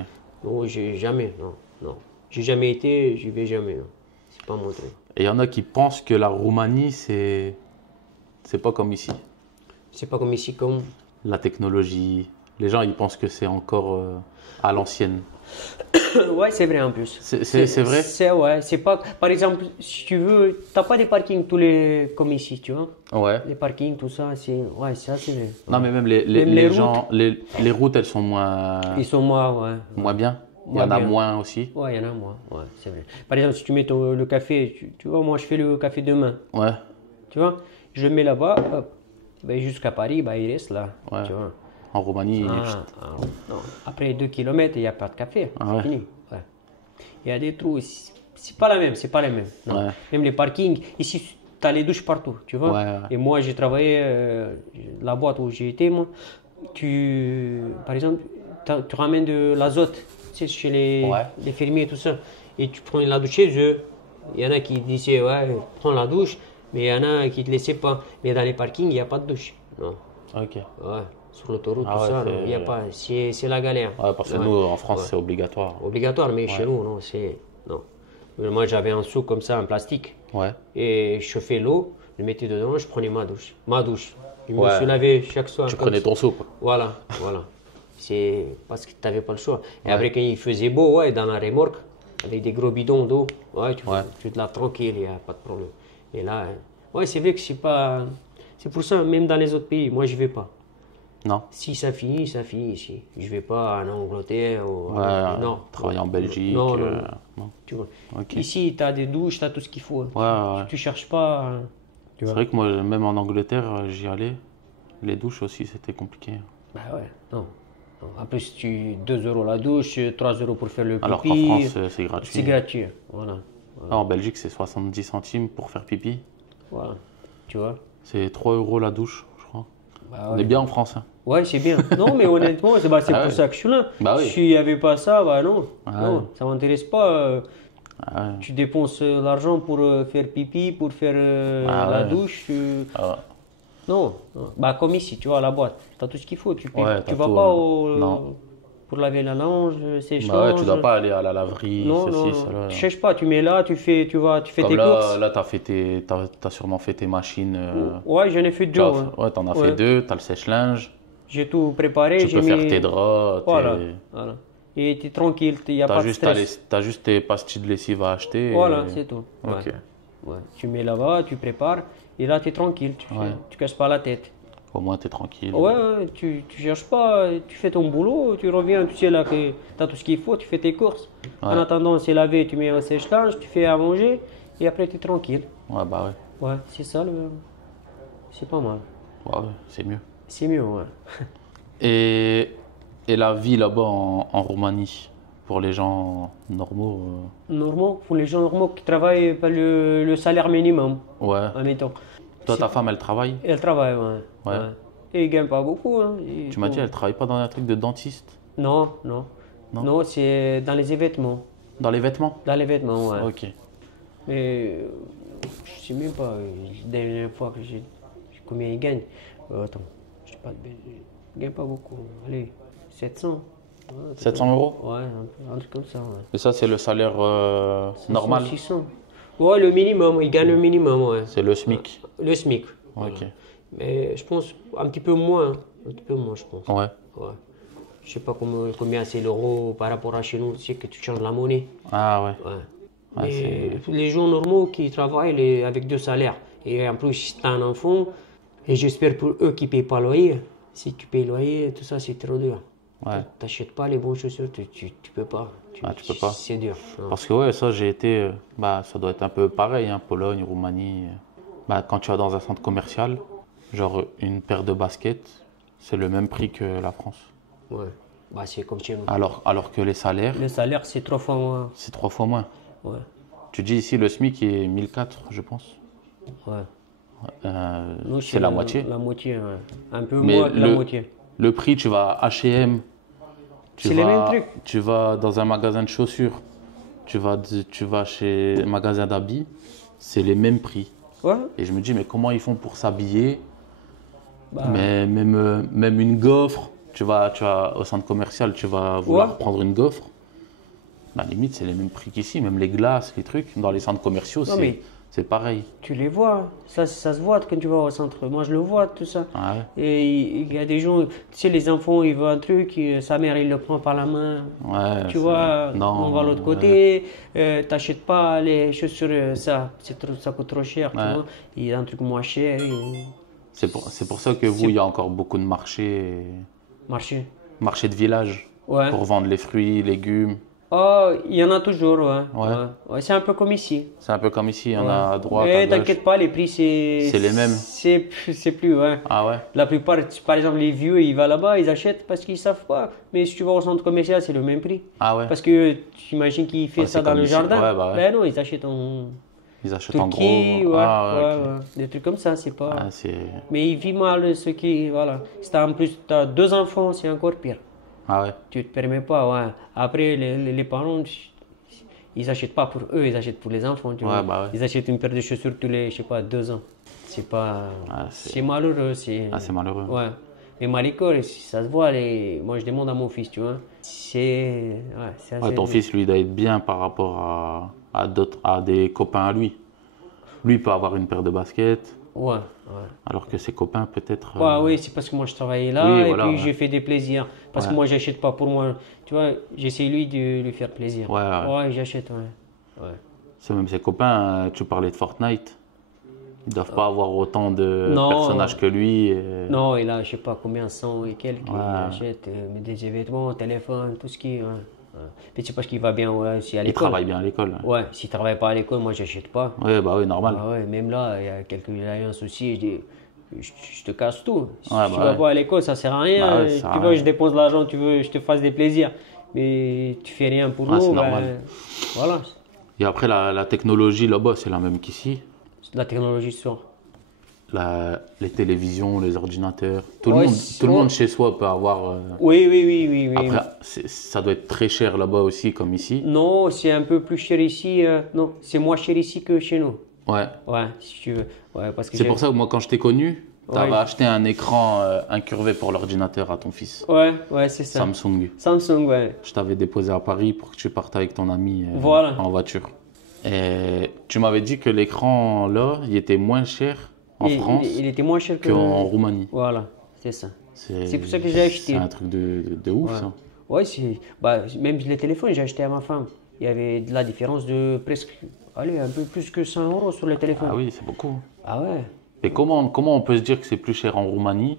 Non, j'ai jamais, non. J'ai jamais été, j'y vais jamais, non. C'est pas mon truc. Et il y en a qui pensent que la Roumanie, c'est pas comme ici. C'est pas comme ici, comme. La technologie, les gens, ils pensent que c'est encore à l'ancienne. Ouais, c'est vrai en plus. C'est vrai? Ouais, c'est pas. Par exemple, si tu veux, t'as pas des parkings tous les comme ici, tu vois. Ouais. Les parkings, tout ça, c'est. Ouais, ça, c'est vrai. Non, mais même Même les les gens, les routes, elles sont Ils sont moins, ouais. moins bien. Il y Moins en a bien. moins aussi. Ouais, il y en a moins, ouais, c'est vrai. Par exemple, si tu mets le café, tu vois, moi je fais le café demain, Ouais. tu vois, je le mets là-bas, hop, ben, jusqu'à Paris, ben, il reste là, Ouais. tu vois. En Roumanie, Non. Après 2 kilomètres, il n'y a pas de café, Ah c'est ouais. fini. Ouais. Il y a des trous, c'est pas la même, c'est pas la même. Non. Ouais. Même les parkings, ici, tu as les douches partout, tu vois. Ouais. Et moi, j'ai travaillé, la boîte où j'ai été, moi, par exemple, tu ramènes de l'azote, tu sais, chez Ouais. les fermiers et tout ça, et tu prends la douche chez eux. Il y en a qui disaient, ouais, prends la douche, mais il y en a qui ne te laissaient pas. Mais dans les parkings, il n'y a pas de douche. Non. ok. Ouais. Sur l'autoroute, Ah tout ouais, ça, c'est- non, il n'y a pas. C'est la galère. Ouais, parce que Ouais. nous, en France, Ouais. c'est obligatoire. Obligatoire, mais chez nous, non, c'est. Non. Moi, j'avais un seau comme ça, en plastique, Ouais. et je chauffais l'eau, je le mettais dedans, je prenais ma douche. Ma douche. Je me Ouais. suis lavé chaque soir. Tu comme prenais ça. ton seau, quoi. Voilà. C'est parce que tu n'avais pas le choix. Et après, quand il faisait beau, ouais, dans la remorque, avec des gros bidons d'eau, ouais, tu te laves tranquille, il n'y a pas de problème. Et là, ouais, c'est vrai que c'est pas. C'est pour ça, même dans les autres pays, moi, je vais pas. Non. Si ça finit ici. Je vais pas en Angleterre ou. Ouais, non. travailler en Belgique. Non, non, non. Tu vois. Ok. Ici, tu as des douches, tu as tout ce qu'il faut. Ouais. Tu cherches pas. Tu C'est vois. vrai que moi, même en Angleterre, j'y allais. Les douches aussi, c'était compliqué. Bah ouais, non. En plus, 2 € la douche, 3 € pour faire le pipi. Alors qu'en France, c'est gratuit. C'est gratuit. Voilà. Ah, en Belgique, c'est 70 centimes pour faire pipi. Voilà. Tu vois. C'est 3 € la douche, je crois. Bah On ouais. est bien en France. Hein. Ouais, c'est bien. Non, mais honnêtement, c'est Ah pour ouais. ça que je suis là. Bah oui. S'il n'y avait pas ça, bah non. Ah non, ouais. ça m'intéresse pas. Ah ouais. Tu dépenses l'argent pour faire pipi, pour faire Ah la ouais. douche. Ah, Non. Bah, comme ici, tu vois, à la boîte. Tu as tout ce qu'il faut. Tu Ouais, tu t'as vas tout, pas hein. Non. pour laver la linge, séche bah ouais, tu dois pas aller à la laverie, Non, ceci, non, cela. tu cherches pas, tu mets là, tu fais Comme tes là, courses. là t'as sûrement fait tes machines. Ouais, j'en ai fait Tu deux. as- Ouais. ouais, t'en as Ouais. fait 2, t'as le sèche-linge, J'ai tout préparé. tu j'ai peux faire mis- tes draps, Voilà. Et tu es tranquille, il n'y a pas de stress. t'as juste tes pastilles de lessive à acheter. Voilà, et- c'est tout. Ok. Ouais. Ouais. Tu mets là-bas, tu prépares, et là tu es tranquille, tu casses pas la tête. Au moins t'es tranquille. Ouais, tu cherches pas, tu fais ton boulot, tu reviens, tu sais là que tu as tout ce qu'il faut, tu fais tes courses. En Ouais. attendant, c'est lavé, tu mets un sèche-linge, tu fais à manger, et après tu es tranquille. Ouais, bah ouais. Ouais, c'est ça, c'est pas mal. Ouais, c'est mieux. C'est mieux, ouais. Et la vie là-bas en Roumanie, pour les gens normaux, Normaux, pour les gens normaux qui travaillent par le salaire minimum, ouais. admettons. Toi, ta femme, elle travaille? Elle travaille, ouais. Ouais. Et ils gagnent pas beaucoup. Hein. Tu m'as dit, elle travaille pas dans un truc de dentiste? Non. Non. Non, c'est dans les vêtements. Dans les vêtements? Dans les vêtements, ouais. Ok. Mais je sais même pas, la dernière fois que combien ils gagnent. Attends, je sais pas, ils gagnent pas beaucoup. Allez, 700. Ouais, 700 euros? Ouais, un truc comme ça. Ouais. Et ça, c'est le salaire normal? 600. Ouais, le minimum, ils gagnent le minimum, ouais. C'est le SMIC? Le SMIC. Ok. Mais je pense un petit peu moins, un petit peu moins, je pense. Ouais. Ouais. Je sais pas combien c'est l'euro par rapport à chez nous, tu sais que tu changes la monnaie. Ah ouais. Ouais. Ouais, Mais les gens normaux qui travaillent avec 2 salaires, et en plus, si tu as un enfant, et j'espère pour eux qui ne payent pas le loyer, si tu payes le loyer, tout ça, c'est trop dur. Ouais. T'achètes pas les bonnes chaussures, tu peux pas. Tu peux pas. C'est dur. Non. Parce que ouais, ça j'ai été, ça doit être un peu pareil, hein, Pologne, Roumanie. Quand tu vas dans un centre commercial, genre une paire de baskets, c'est le même prix que la France. Ouais. C'est comme chez nous. Alors que les salaires, Le salaire, c'est 3 fois moins. c'est 3 fois moins. Ouais. Tu dis ici le SMIC est 1004, je pense. Ouais. Nous, C'est la moitié. La moitié, ouais. Un peu Mais moins que la moitié. Le prix, tu vas à H&M, C'est les mêmes trucs. tu vas dans un magasin de chaussures, tu vas chez un magasin d'habits, c'est les mêmes prix. Ouais. Et je me dis, mais comment ils font pour s'habiller? Bah. Mais même une gaufre, tu vas au centre commercial, tu vas vouloir prendre une gaufre. Limite, c'est les mêmes prix qu'ici, même les glaces, les trucs. Dans les centres commerciaux, c'est pareil. Tu les vois, ça se voit quand tu vas au centre. Moi, je le vois, tout ça. Ah ouais. Et il y a des gens, tu sais, les enfants, ils veulent un truc, sa mère, il le prend par la main. Ouais, Tu vois, non, on va de l'autre côté, t'achètes pas les chaussures, ça coûte trop cher, tu vois. Il y a un truc moins cher. C'est pour ça que vous, il y a encore beaucoup de marchés de village pour vendre les fruits, légumes. Oh, il y en a toujours, ouais. C'est un peu comme ici. C'est un peu comme ici, il y en a à droite, Mais à gauche. t'inquiète pas, les prix, c'est les mêmes. C'est plus, ouais. Ah ouais? La plupart, par exemple, les vieux, ils vont là-bas, ils achètent parce qu'ils savent pas. Mais si tu vas au centre commercial, c'est le même prix. Ah ouais? Parce que tu imagines qu'ils font ça dans le jardin. Ouais. Ben non, ils achètent en Turquie, en gros. ouais. Des trucs comme ça, c'est pas. C'est... Mais ils vivent mal, ceux qui. Voilà. Si en plus, tu as 2 enfants, c'est encore pire. Ah ouais? Tu te permets pas, ouais. Après, les parents, ils achètent pas pour eux, ils achètent pour les enfants, tu vois. Ouais. Ils achètent une paire de chaussures tous les, je sais pas, 2 ans. C'est pas. C'est malheureux, c'est. c'est malheureux. Ouais. Et à l'école, ça se voit, moi je demande à mon fils, tu vois. C'est. Ouais, c'est assez. Ton fils, lui, il doit être bien par rapport à des copains à lui. Lui, il peut avoir une paire de baskets. Ouais. Alors que ses copains, peut-être. Oui, c'est parce que moi je travaillais là et puis j'ai fait des plaisirs. Parce que moi, j'achète pas pour moi. Tu vois, j'essaie lui de lui faire plaisir. Ouais, j'achète, ouais. C'est même ses copains, tu parlais de Fortnite. Ils doivent pas avoir autant de personnages que lui. Non, il a, je sais pas combien, 100 et quelques. Il achète des vêtements, téléphone, tout ce qui est. Mais c'est parce qu'il va bien aussi à l'école. Il travaille bien à l'école. Ouais, s'il travaille pas à l'école, moi j'achète pas. Oui, normal. Même là, il y a un souci, je dis, je te casse tout. Si tu ouais. vas pas à l'école, ça sert à rien. Tu veux, je dépense de l'argent, tu veux, je te fasse des plaisirs. Mais tu fais rien pour nous. C'est normal. Voilà. Et après, la technologie là-bas, c'est la même qu'ici. La technologie sur les télévisions, les ordinateurs. Tout le monde chez soi peut avoir. Oui. Après, ça doit être très cher là-bas aussi, comme ici. Non, c'est un peu plus cher ici. Non, c'est moins cher ici que chez nous. Ouais. Ouais, si tu veux. Ouais, parce que c'est pour ça que moi, quand je t'ai connu, tu avais acheté un écran incurvé pour l'ordinateur à ton fils. Ouais, c'est ça. Samsung, ouais. Je t'avais déposé à Paris pour que tu partes avec ton ami en voiture. Et tu m'avais dit que l'écran là, il était moins cher en France. Il était moins cher qu'en Roumanie. Voilà, c'est ça. C'est pour ça que j'ai acheté. C'est un truc de ouf, ça. Ouais, même les téléphones, j'ai acheté à ma femme. Il y avait de la différence de presque, un peu plus que 100 € sur le téléphone. Ah oui, c'est beaucoup. Ah ouais. Et comment on peut se dire que c'est plus cher en Roumanie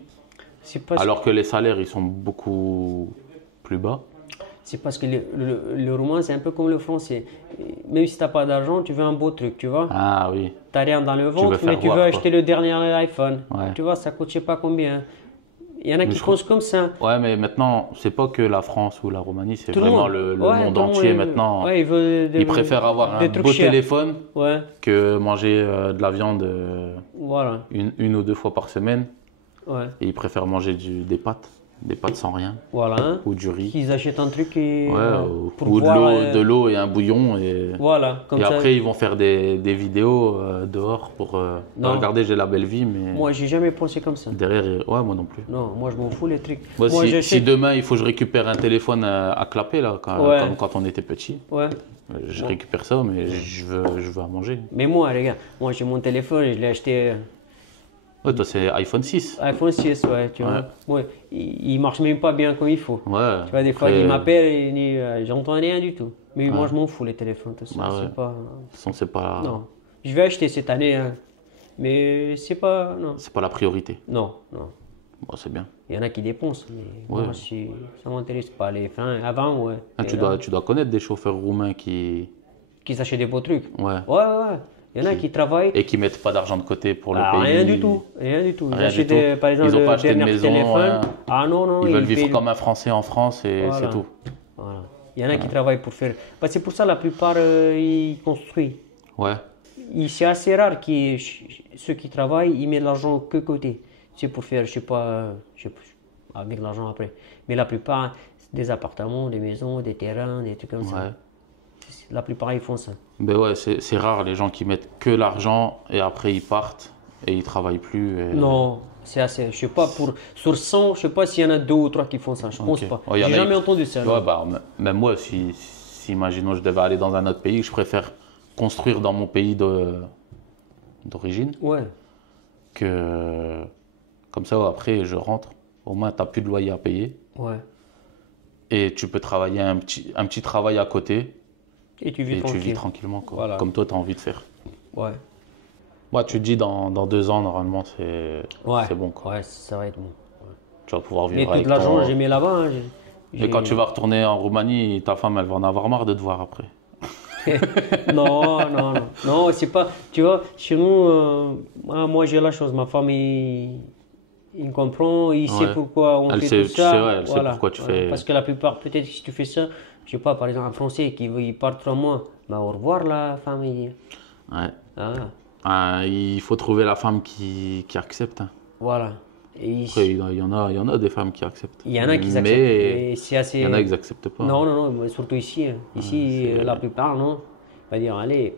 alors que les salaires ils sont beaucoup plus bas? C'est parce que le roumain, c'est un peu comme le français. Même si tu n'as pas d'argent, tu veux un beau truc, tu vois. Ah oui. Tu n'as rien dans le ventre, mais tu veux acheter le dernier iPhone. Ouais. Tu vois, ça coûte je sais pas combien. Il y en a qui pensent comme ça. Ouais, mais maintenant, c'est pas que la France ou la Roumanie, c'est vraiment le monde entier maintenant. Ouais, ils préfèrent avoir un beau téléphone que manger de la viande une ou 2 fois par semaine. Ouais. Et ils préfèrent manger des pâtes sans rien. Voilà. Ou du riz. Ils achètent un truc ou de l'eau et un bouillon. Et après, ils vont faire des vidéos dehors pour regardez, j'ai la belle vie. Mais moi, j'ai jamais pensé comme ça. Derrière, moi non plus. Non, moi, je m'en fous les trucs. Moi, si demain, il faut que je récupère un téléphone à clapper, là, comme quand on était petit. Ouais. Je récupère ça, mais je veux à manger. Mais moi, regarde, moi, j'ai mon téléphone et je l'ai acheté. Ouais, toi, c'est iPhone 6. iPhone 6, tu vois. Ouais, il marche même pas bien comme il faut. Ouais. Tu vois, des fois, il m'appelle et il dit j'entends rien du tout. Mais moi, je m'en fous, les téléphones, tout ça. C'est pas... De toute façon, c'est pas... Non. Je vais acheter cette année, mais c'est pas... Non. C'est pas la priorité. Non. Bon, c'est bien. Il y en a qui dépensent, mais Ouais. moi, ça m'intéresse pas. Avant, ouais. Ah, Et tu là, dois connaître des chauffeurs roumains qui s'achètent des beaux trucs. ouais, Ouais. Il y en a qui travaillent. et qui mettent pas d'argent de côté pour le Ah, pays. rien du tout. Rien du tout. Ils Rien du achètent, tout. par exemple, Ils ont le pas acheté de dernier maison, téléphone. rien. Ah non, Ils veulent vivre payent- comme un Français en France et Voilà. c'est tout. Voilà. Il y en a qui travaillent pour faire. Bah, c'est pour ça la plupart ils construisent. Ouais, C'est assez rare que ceux qui travaillent, ils mettent l'argent que côté. C'est pour faire, je sais pas, avec l'argent après. Mais la plupart, c'est des appartements, des maisons, des terrains, des trucs comme ouais. ça. La plupart, ils font ça. Ben ouais, c'est rare les gens qui mettent que l'argent et après ils partent et ils travaillent plus. Et... Non, c'est assez. Je sais pas, sur 100, je sais pas s'il y en a 2 ou 3 qui font ça. Je pense Ok. pas. Ouais, y en J'ai a, jamais ils- entendu ça. Ouais, non. bah, même moi, si imaginons je devais aller dans un autre pays, je préfère construire dans mon pays d'origine Ouais. que comme ça après je rentre. Au moins, tu n'as plus de loyer à payer Ouais. et tu peux travailler un petit travail à côté Et tu vis et tu vis tranquille. tranquillement, quoi. Voilà. Comme toi, tu as envie de faire. Ouais. Moi, tu te dis dans 2 ans, normalement, c'est Ouais. c'est bon, quoi. Ouais, ça va être bon. Tu vas pouvoir Mais vivre tout avec l'argent, ton... j'ai mis là-bas. Hein, Mais quand tu vas retourner en Roumanie, ta femme, elle va en avoir marre de te voir après. Non, c'est pas. Tu vois, chez nous, moi j'ai la chose. Ma femme, il me comprend, il sait Ouais. pourquoi on Elle fait sait- tout ça. tu sais, ouais, elle sait pourquoi tu fais- Parce que la plupart, peut-être si tu fais ça, je sais pas, par exemple, un Français qui il part 3 mois, bah au revoir la famille. Ouais. Ah, Ah, il faut trouver la femme qui accepte, hein. voilà. Et Après, il y en a des femmes qui acceptent. il y en a qui acceptent. Mais Mais c'est assez. il y en a qui n'acceptent pas. Non, mais surtout ici. Hein. Ici, la plupart, non. On va dire, allez,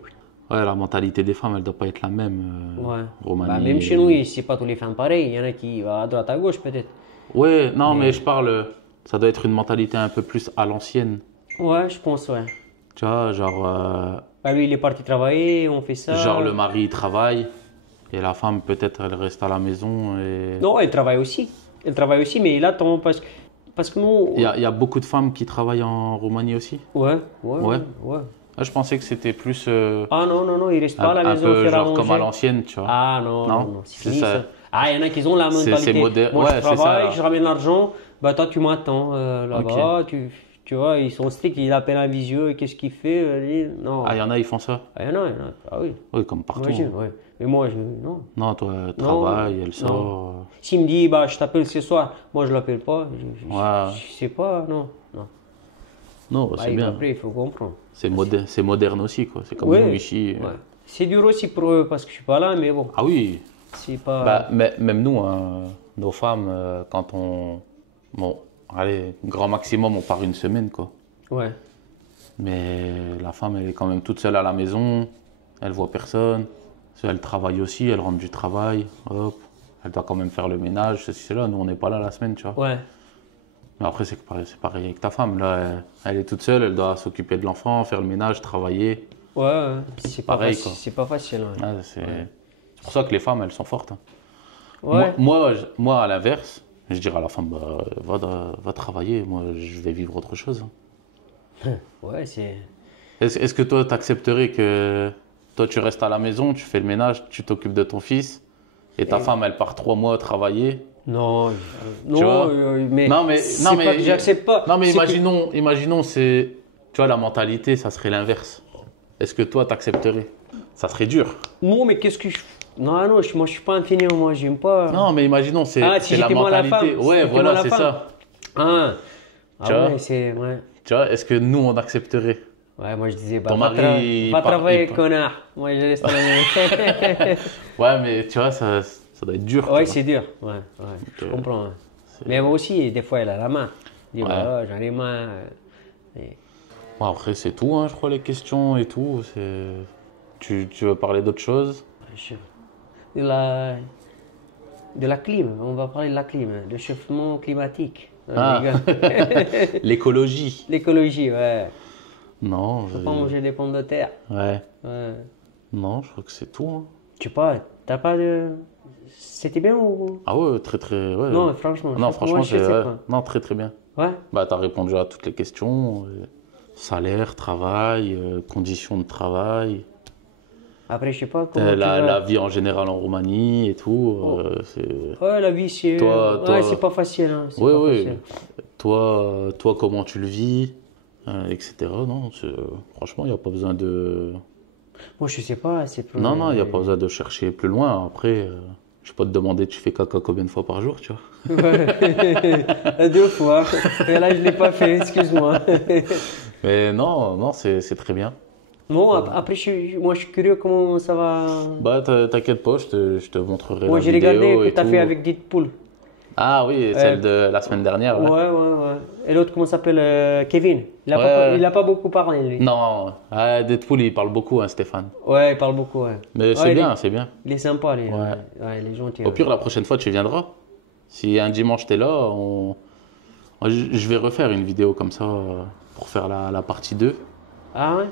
Ouais, la mentalité des femmes, elle doit pas être la même. ouais. Roumanie. Bah, même chez nous, c'est pas tous les femmes pareils. Il y en a qui vont à droite, à gauche, peut-être. Ouais, non, mais je parle. Ça doit être une mentalité un peu plus à l'ancienne. Ouais, je pense, ouais. Tu vois, genre. Bah, lui, il est parti travailler, on fait ça. Genre le mari il travaille et la femme peut-être elle reste à la maison et Non, elle travaille aussi. Elle travaille aussi, mais il attend parce que nous. il y a beaucoup de femmes qui travaillent en Roumanie aussi. Ouais. Ah, je pensais que c'était plus Ah non, il reste pas à la un maison peu faire à genre comme à manger. l'ancienne, tu vois. Ah non, Non, c'est c'est fini ça. ça. Ah, il y en a qui ont la C'est mentalité. moderne. Moi, Ouais, je c'est ça, travaille, là. je ramène l'argent, bah toi, tu m'attends là-bas. Tu vois, ils sont stricts, il appelle un visio, et qu'est-ce qu'il fait? Non. Ah, il y en a, ils font ça. Ah, il y en a. Ah oui. Oui, comme partout. Imagine, ouais. Mais moi, non. Non, toi, travaille, elle sort. non. S'il me dit, bah, je t'appelle ce soir, moi, je l'appelle pas. Ouais. Je sais pas, non. Non, Bah, c'est bien. après, il faut comprendre. C'est moderne aussi, quoi. C'est comme Ouais, nous ici. ouais. C'est dur aussi pour eux parce que je suis pas là, mais bon, Ah oui. c'est pas. Bah, même nous, hein, nos femmes, quand on. Bon, allez, grand maximum, on part une semaine, quoi. Ouais. Mais la femme, elle est quand même toute seule à la maison, elle voit personne. Elle travaille aussi, elle rentre du travail, hop, elle doit quand même faire le ménage, ceci, cela. Nous, on n'est pas là la semaine, tu vois. Ouais. Mais après, c'est pareil avec ta femme. Là, elle est toute seule, elle doit s'occuper de l'enfant, faire le ménage, travailler. Ouais. C'est pas Pareil, facile. quoi. C'est pas facile. Ouais. Ah, c'est pour ça que les femmes, elles sont fortes, hein. Ouais. Moi, à l'inverse, je dirais à la femme, bah, va travailler, moi, je vais vivre autre chose, hein. Ouais, c'est. Est-ce que toi, tu accepterais que toi, tu restes à la maison, tu fais le ménage, tu t'occupes de ton fils, et ta femme, elle part 3 mois travailler? Non, vois mais. Non, mais- c'est non, mais- pas que j'accepte pas. Non, mais c'est que- imaginons, c'est, tu vois, la mentalité, ça serait l'inverse. Est-ce que toi, tu accepterais? Ça serait dur. Non, mais qu'est-ce que je. Non, moi, je suis pas un fainéant, moi, j'aime pas. Non, mais imaginons, c'est Ah, si c'est la j'étais moi la mentalité. femme, si Ouais, j'étais voilà, moi la c'est femme. ça. Ah, Tu vois ouais, c'est. Ouais. Tu vois, est-ce que nous, on accepterait? Ouais, moi je disais, bah, Ton mari, va il part- travailler, il part- connard. Moi je reste à la maison. Ouais, mais tu vois, ça doit être dur. Ouais, tu c'est dur. Ouais, je comprends. Hein. Mais moi aussi, des fois, elle a la main. Je dis, Ouais. bah, j'en ai marre. vois. Bon, après, c'est tout, hein, je crois, les questions et tout. Tu veux parler d'autre chose? De la clim, on va parler de la clim, le chauffement climatique. Ah. Les gars. L'écologie. L'écologie, ouais. Non, Faut pas manger des pommes de terre. ouais. Ouais. Non, je crois que c'est tout, hein. Tu sais pas, t'as pas de. C'était bien ou. Ah ouais, très très. Ouais. Non, franchement. Non, moi, franchement, je sais ouais. pas. Non, très très bien. Ouais. Bah, t'as répondu à toutes les questions. Salaire, travail, conditions de travail. Après, je sais pas comment tu La, vas. la vie en général en Roumanie et tout. Oh. C'est... Ouais, la vie, c'est. Toi- Ouais, toi- c'est pas facile. Hein. C'est Oui, pas oui. facile. Toi, comment tu le vis, etc. Non, franchement, il n'y a pas besoin de... Moi, je sais pas. C'est plus. Non, non, il n'y a pas besoin de chercher plus loin. Après, je vais pas te demander tu fais caca combien de fois par jour, tu vois. Ouais. 2 fois. Et là, je l'ai pas fait, excuse-moi. Mais non, non, c'est très bien. Bon, après, moi, je suis curieux comment ça va. Bah, t'inquiète pas, je te montrerai Moi, la j'ai vidéo regardé que et tu as tout. fait avec Deadpool. Ah oui, celle de la semaine dernière. Ouais, Ouais. ouais, ouais. Et l'autre, comment s'appelle Kevin. Ouais. Il a pas beaucoup parlé, lui. Non, Deadpool, il parle beaucoup, hein, Stéphane. Ouais, il parle beaucoup, ouais. Mais Ouais, c'est bien, c'est bien. Il est sympa, lui. Ouais. Ouais, il est gentil. Au pire, la prochaine fois, tu viendras. Si un dimanche, t'es là, je vais refaire une vidéo comme ça pour faire la partie 2. Ah ouais?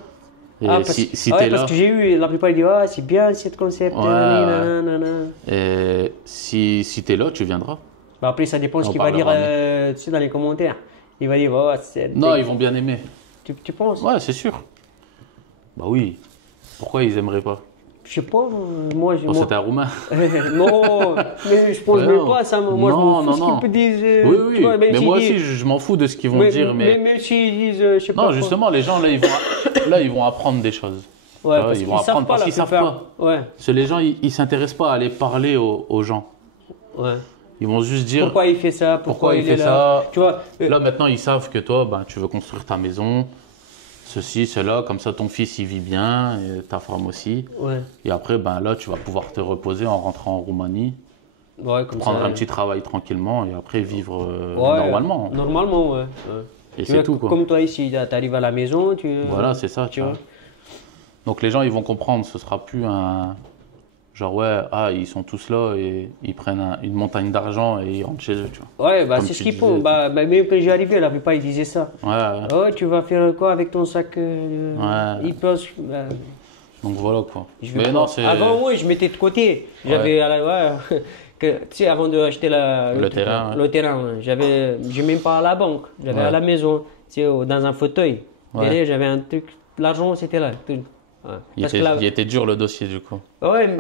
Et Ah, parce, si ouais, t'es parce là, que j'ai eu, la plupart ils disent, ah, c'est bien ce concept. Ouais, nanana. et si t'es là, tu viendras. Bah, après, ça dépend ce On qu'il va dire parlera, tu sais, dans les commentaires. Il va dire, oh, Non, ils vont bien aimer. tu penses? Ouais, c'est sûr. Bah oui. Pourquoi ils aimeraient pas? Je sais pas, moi. Bon, c'était un Roumain. Non, mais je pense Ouais, même non. pas à ça. Moi, je Non, m'en fous non, ce non. qu'ils disent. Oui, tu oui. vois, même Mais s'ils moi disent- aussi, je m'en fous de ce qu'ils vont dire. Mais même s'ils disent, je sais pas. non, quoi. justement, les gens, là, ils vont apprendre des choses. Ouais, Tu vois, parce ils qu'ils vont savent apprendre pas parce la qu'ils savent plupart. Ouais, Parce que les gens, ils s'intéressent pas à aller parler aux gens. ouais. Ils vont juste dire Pourquoi il fait ça? pourquoi il est fait là? ça. Tu vois, Là, maintenant, ils savent que toi, ben, tu veux construire ta maison, ceci, cela, comme ça, ton fils, il vit bien, et ta femme aussi. ouais. Et après, ben, là, tu vas pouvoir te reposer en rentrant en Roumanie, Ouais, comme prendre ça. un petit travail tranquillement et après vivre Ouais, normalement. Normalement, ouais. Et Tu c'est vois, tout, quoi. Comme toi ici, tu arrives à la maison, Voilà, c'est ça, tu vois. Donc les gens, ils vont comprendre, ce sera plus un... Genre, ouais, ils sont tous là et ils prennent une montagne d'argent et ils rentrent chez eux, tu vois. Ouais, bah Comme c'est ce tu qu'ils disais, font. tu- Bah, même quand j'y arrivais, la plupart ils disaient ça. Ouais, ouais. Oh, tu vas faire quoi avec ton sac Ouais. Ils pensent. Donc voilà, quoi. Je vais Mais pas- non, c'est... Avant, moi, je mettais de côté. J'avais, ouais, tu sais, avant d'acheter Le terrain, ouais. le terrain, ouais, j'ai même pas à la banque. J'avais Ouais. à la maison, tu sais, dans un fauteuil. Ouais. Derrière, j'avais un truc, l'argent, c'était là. Tout. Ouais. Parce que là- Il était dur le dossier, du coup. ouais,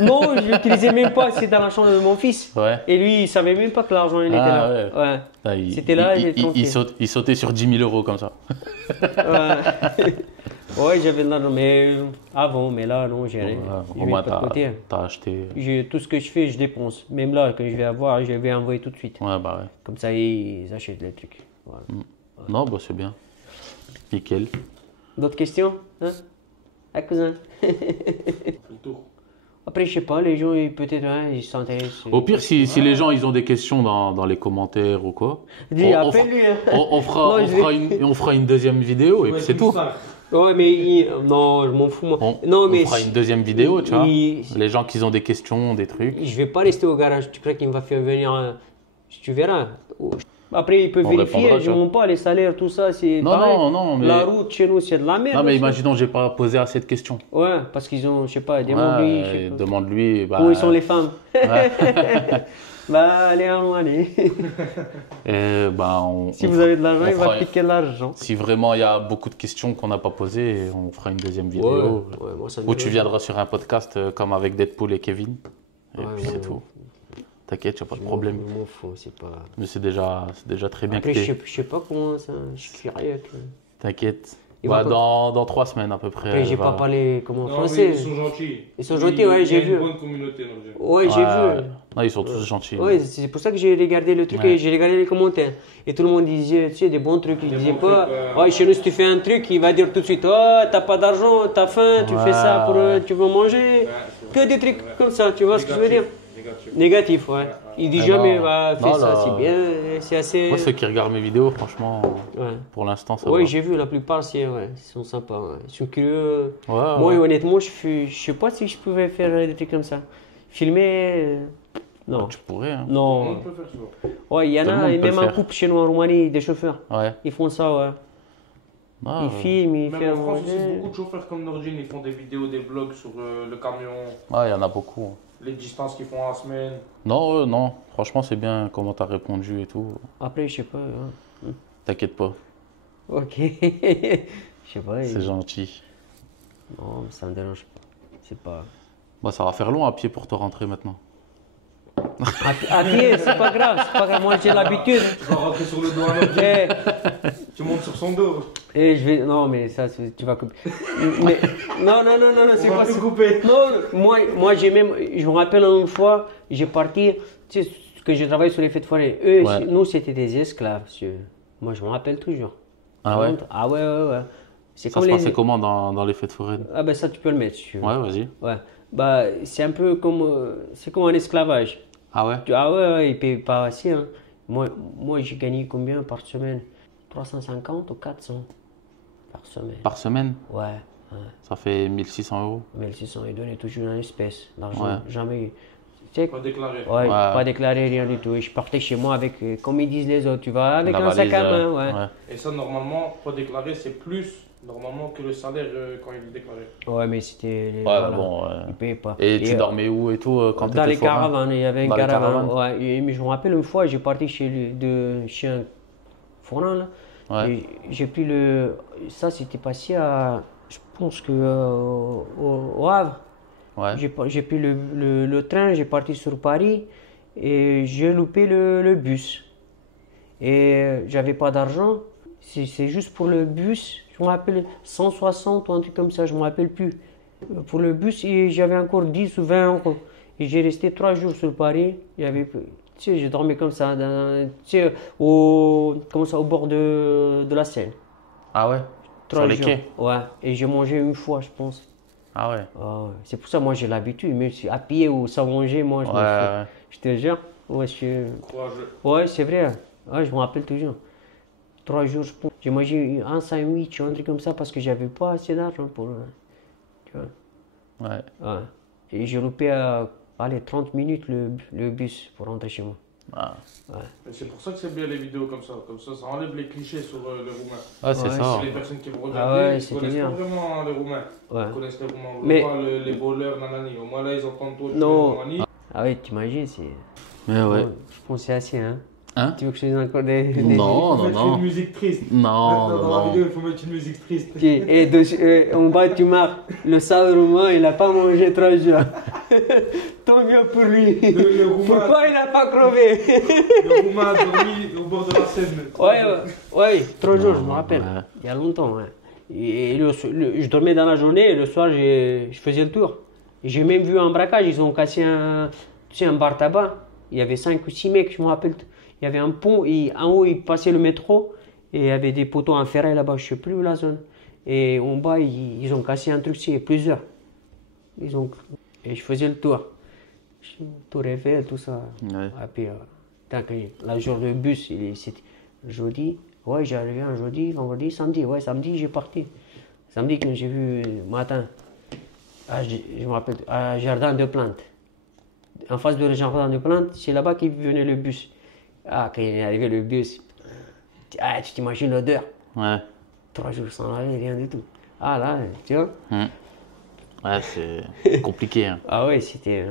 non, je l'utilisais même pas. C'était dans la chambre de mon fils. Ouais. Et lui, il savait même pas que l'argent il était Ah, là. Ouais. Ah, C'était là, il était tranquille. il sautait sur 10 000 euros comme ça. Ouais, ouais, j'avais de l'argent, mais avant, mais là, non, j'ai rien. Ouais, Je au mets moins, pas de côté. t'as acheté. Tout ce que je fais, je dépense. Même là, quand je vais avoir, je vais envoyer tout de suite. Ouais, bah ouais. Comme ça, ils achètent les trucs. Voilà. Non, bah c'est bien. Nickel. D'autres questions hein Ah, cousin Après, je sais pas, les gens, peut-être, hein, ils s'intéressent. Au pire, si les gens ils ont des questions dans les commentaires ou quoi, Dis, on appelle-lui. Hein. on fera, Non, on fera une deuxième vidéo et puis c'est tout. Ouais, mais non, je m'en fous, moi. On, non, on mais fera une deuxième vidéo, tu vois. il- Les gens qui ont des questions, des trucs. je vais pas rester au garage. Tu crois qu'il va faire venir tu verras. Après, il peut On vérifier. répondra, Je tu vois. ne pas les salaires, tout ça. C'est Non, pareil. non, mais- La route chez nous, c'est de la merde. Non, mais aussi. imaginons, j'ai pas posé assez de questions. Ouais, parce qu'ils ont, je sais pas, demande-lui. je sais pas. Demande-lui. Bah, Où ils sont les femmes ouais. Bah, allez, allez. Et, bah, Si vous avez de l'argent, on il va fera- piquer l'argent. Si vraiment il y a beaucoup de questions qu'on n'a pas posées, on fera une deuxième Ouais, vidéo. ouais, moi, ça me Où tu dérange. viendras sur un podcast comme avec Deadpool et Kevin. Et Ouais, puis ouais, c'est tout. T'inquiète, il n'y a pas de Je problème. m'en fous, c'est pas. Mais c'est déjà très bien Après, que je t'es. sais pas comment ça. Je suis curieux. T'inquiète. Il Bah, va pas- dans 3 semaines à peu près. Après, j'ai elle pas va- parlé comment Non, français. mais ils sont gentils. Ils sont gentils, ouais, j'ai Il y a vu. une bonne communauté dans le jeu. Ouais, j'ai Ouais, vu. Non, ils sont tous gentils. Ouais, c'est pour ça que j'ai regardé le truc Ouais. et j'ai regardé les commentaires. Et tout le monde disait, tu sais, des bons trucs. Il Des disait bons pas, trucs, ouais, chez nous, si tu fais un truc, il va dire tout de suite, oh, t'as pas d'argent, t'as faim, tu fais ça pour, Ouais. tu veux manger. Ouais, c'est Que des trucs comme ça, tu vois ce que je veux dire? Négatif. Négatif, ouais. Il dit Ah jamais, non. bah, fais Non, ça, là- c'est bien, c'est assez. Moi, ceux qui regardent mes vidéos, franchement, Ouais. pour l'instant, ça Ouais, va. j'ai vu, la plupart, ouais, ils sont sympas, ouais. Ils sont curieux. Ouais, Moi, ouais. honnêtement, je sais pas si je pouvais faire des trucs comme ça. Filmer, non. Tu pourrais, hein. Non. On peut faire ça. Ouais, il y en Tout le a, monde et peut même le un faire. couple chez nous en Roumanie, des chauffeurs. Ouais. Ils font ça, ouais. Ah, Ils filment, ils Même font en France aussi, manger. beaucoup de chauffeurs comme Nordine, ils font des vidéos, des vlogs sur le camion, ouais, il y en a beaucoup. les distances qu'ils font en semaine. Non, non. Franchement, c'est bien comment t'as répondu et tout. Après, je sais pas. Hein. T'inquiète pas. Ok. Je sais pas. C'est gentil. Non, ça me dérange pas. c'est pas. Bah, ça va faire long à pied pour te rentrer maintenant. À pied, c'est pas grave, moi j'ai l'habitude. Tu vas rentrer sur le dos à l'autre. Et, Tu montes sur son dos. et je vais. Non, mais ça, tu vas couper. Mais, non, c'est On va pas tout ça. couper. Non, moi j'ai même. Je me rappelle une fois, j'ai parti. Tu sais, que je travaille sur les fêtes foraines. Eux, Ouais. nous, c'était des esclaves. Moi, je me rappelle toujours. Ah ouais? Ah ouais. C'est Ça comme se les. passait comment dans les fêtes foraines? Ah ben ça, tu peux le mettre si tu veux. Ouais, vas-y. Ouais. Bah, c'est un peu comme. C'est comme un esclavage. Ah ouais? Ah ouais, ils payent pas assez. Hein. Moi j'ai gagné combien par semaine? 350 ou 400 par semaine. Par semaine? Ouais. Ça fait 1600 euros. 1600, ils donnaient toujours en espèces, l'argent. Ouais. Jamais. Tu sais, Pas déclaré. ouais, pas déclaré, rien du tout. Et je partais chez moi avec, comme ils disent les autres, tu vas avec La un sac valise, à main. Ouais. Et ça, normalement, pas déclaré, c'est plus normalement que le salaire quand il est déclaré. Ouais, mais c'était. Ouais, voilà, bon. ils payaient pas. Et tu dormais où et tout quand Dans t'étais les forain? caravanes, il y avait une Dans les caravane. caravanes? Ouais, mais je me rappelle une fois, j'ai parti chez un forain là. Ouais. Et j'ai pris le. Ça, c'était passé à. Je pense que au Havre. Ouais. J'ai pris le train, j'ai parti sur Paris et j'ai loupé le bus. Et j'avais pas d'argent. C'est juste pour le bus. Je me rappelle 160 ou un truc comme ça, je me rappelle plus. Pour le bus, et j'avais encore 10 ou 20 euros. Et j'ai resté 3 jours sur Paris. Il y avait, tu sais, j'ai dormi comme ça, tu sais, comme ça, au bord de la Seine. Ah ouais? Sur les jours. quais? Ouais. Et j'ai mangé une fois, je pense. Ah ouais? Ah ouais. C'est pour ça, moi, j'ai l'habitude. Même si à pied ou sans manger, moi, Ouais. je te jure. Ouais, Courageux. ouais, c'est vrai. Ouais, je me rappelle toujours. 3 jours, je pense. J'ai mangé un sandwich ou un truc comme ça parce que j'avais pas assez d'argent pour. Tu vois. Ouais. Ouais. Et j'ai loupé, allez, 30 minutes le bus pour rentrer chez moi. Ah, Et c'est pour ça que c'est bien les vidéos comme ça. Comme ça enlève les clichés sur les Roumains. ah c'est Ouais, ça. C'est les personnes qui vont Ah regarder, ouais, ils c'était connaissent bien. pas vraiment les Roumains. Ouais. Ils connaissent les Roumains. Mais- Les voleurs, nanani. Au moins là, ils entendent tout. Non. les Roumanies. Ah ouais, t'imagines, c'est. Mais ouais. Je pense que c'est assez, hein. Hein? Tu veux que je te dise encore des. Non, Il non, faut mettre non. une musique triste. Non, Dans la non. vidéo, il faut mettre une musique triste. Et en bas, tu marques, le sale roumain, il n'a pas mangé 3 jours. Tant mieux pour lui. Le Roumain, Pourquoi il n'a pas crevé? le Roumain a dormi au bord de la Seine. Ouais, 3 jours, je me Non, rappelle. ouais. Il y a longtemps. Ouais. Et je dormais dans la journée et le soir, je faisais le tour. J'ai même vu un braquage, ils ont cassé un bar tabac. Il y avait 5 ou 6 mecs, je me rappelle. Il y avait un pont, et en haut, il passait le métro. Et il y avait des poteaux en ferraille là-bas, je ne sais plus où la zone. Et en bas, ils ont cassé un truc, c'est plusieurs. Et je faisais le tour. Tout Eiffel, tout ça. Ouais. Et puis, la jour de bus, c'était jeudi. Ouais, j'ai arrivé un jeudi, vendredi, samedi. Ouais, samedi, j'ai parti. Samedi, quand j'ai vu matin, je me rappelle, à Jardin de Plantes. En face de Jardin de Plantes, c'est là-bas qu'il venait le bus. Ah, quand il est arrivé le bus, tu t'imagines l'odeur. Ouais. 3 jours sans laver, rien du tout. Ah là, tu vois. Ouais, c'est compliqué. Hein. Ah ouais, c'était.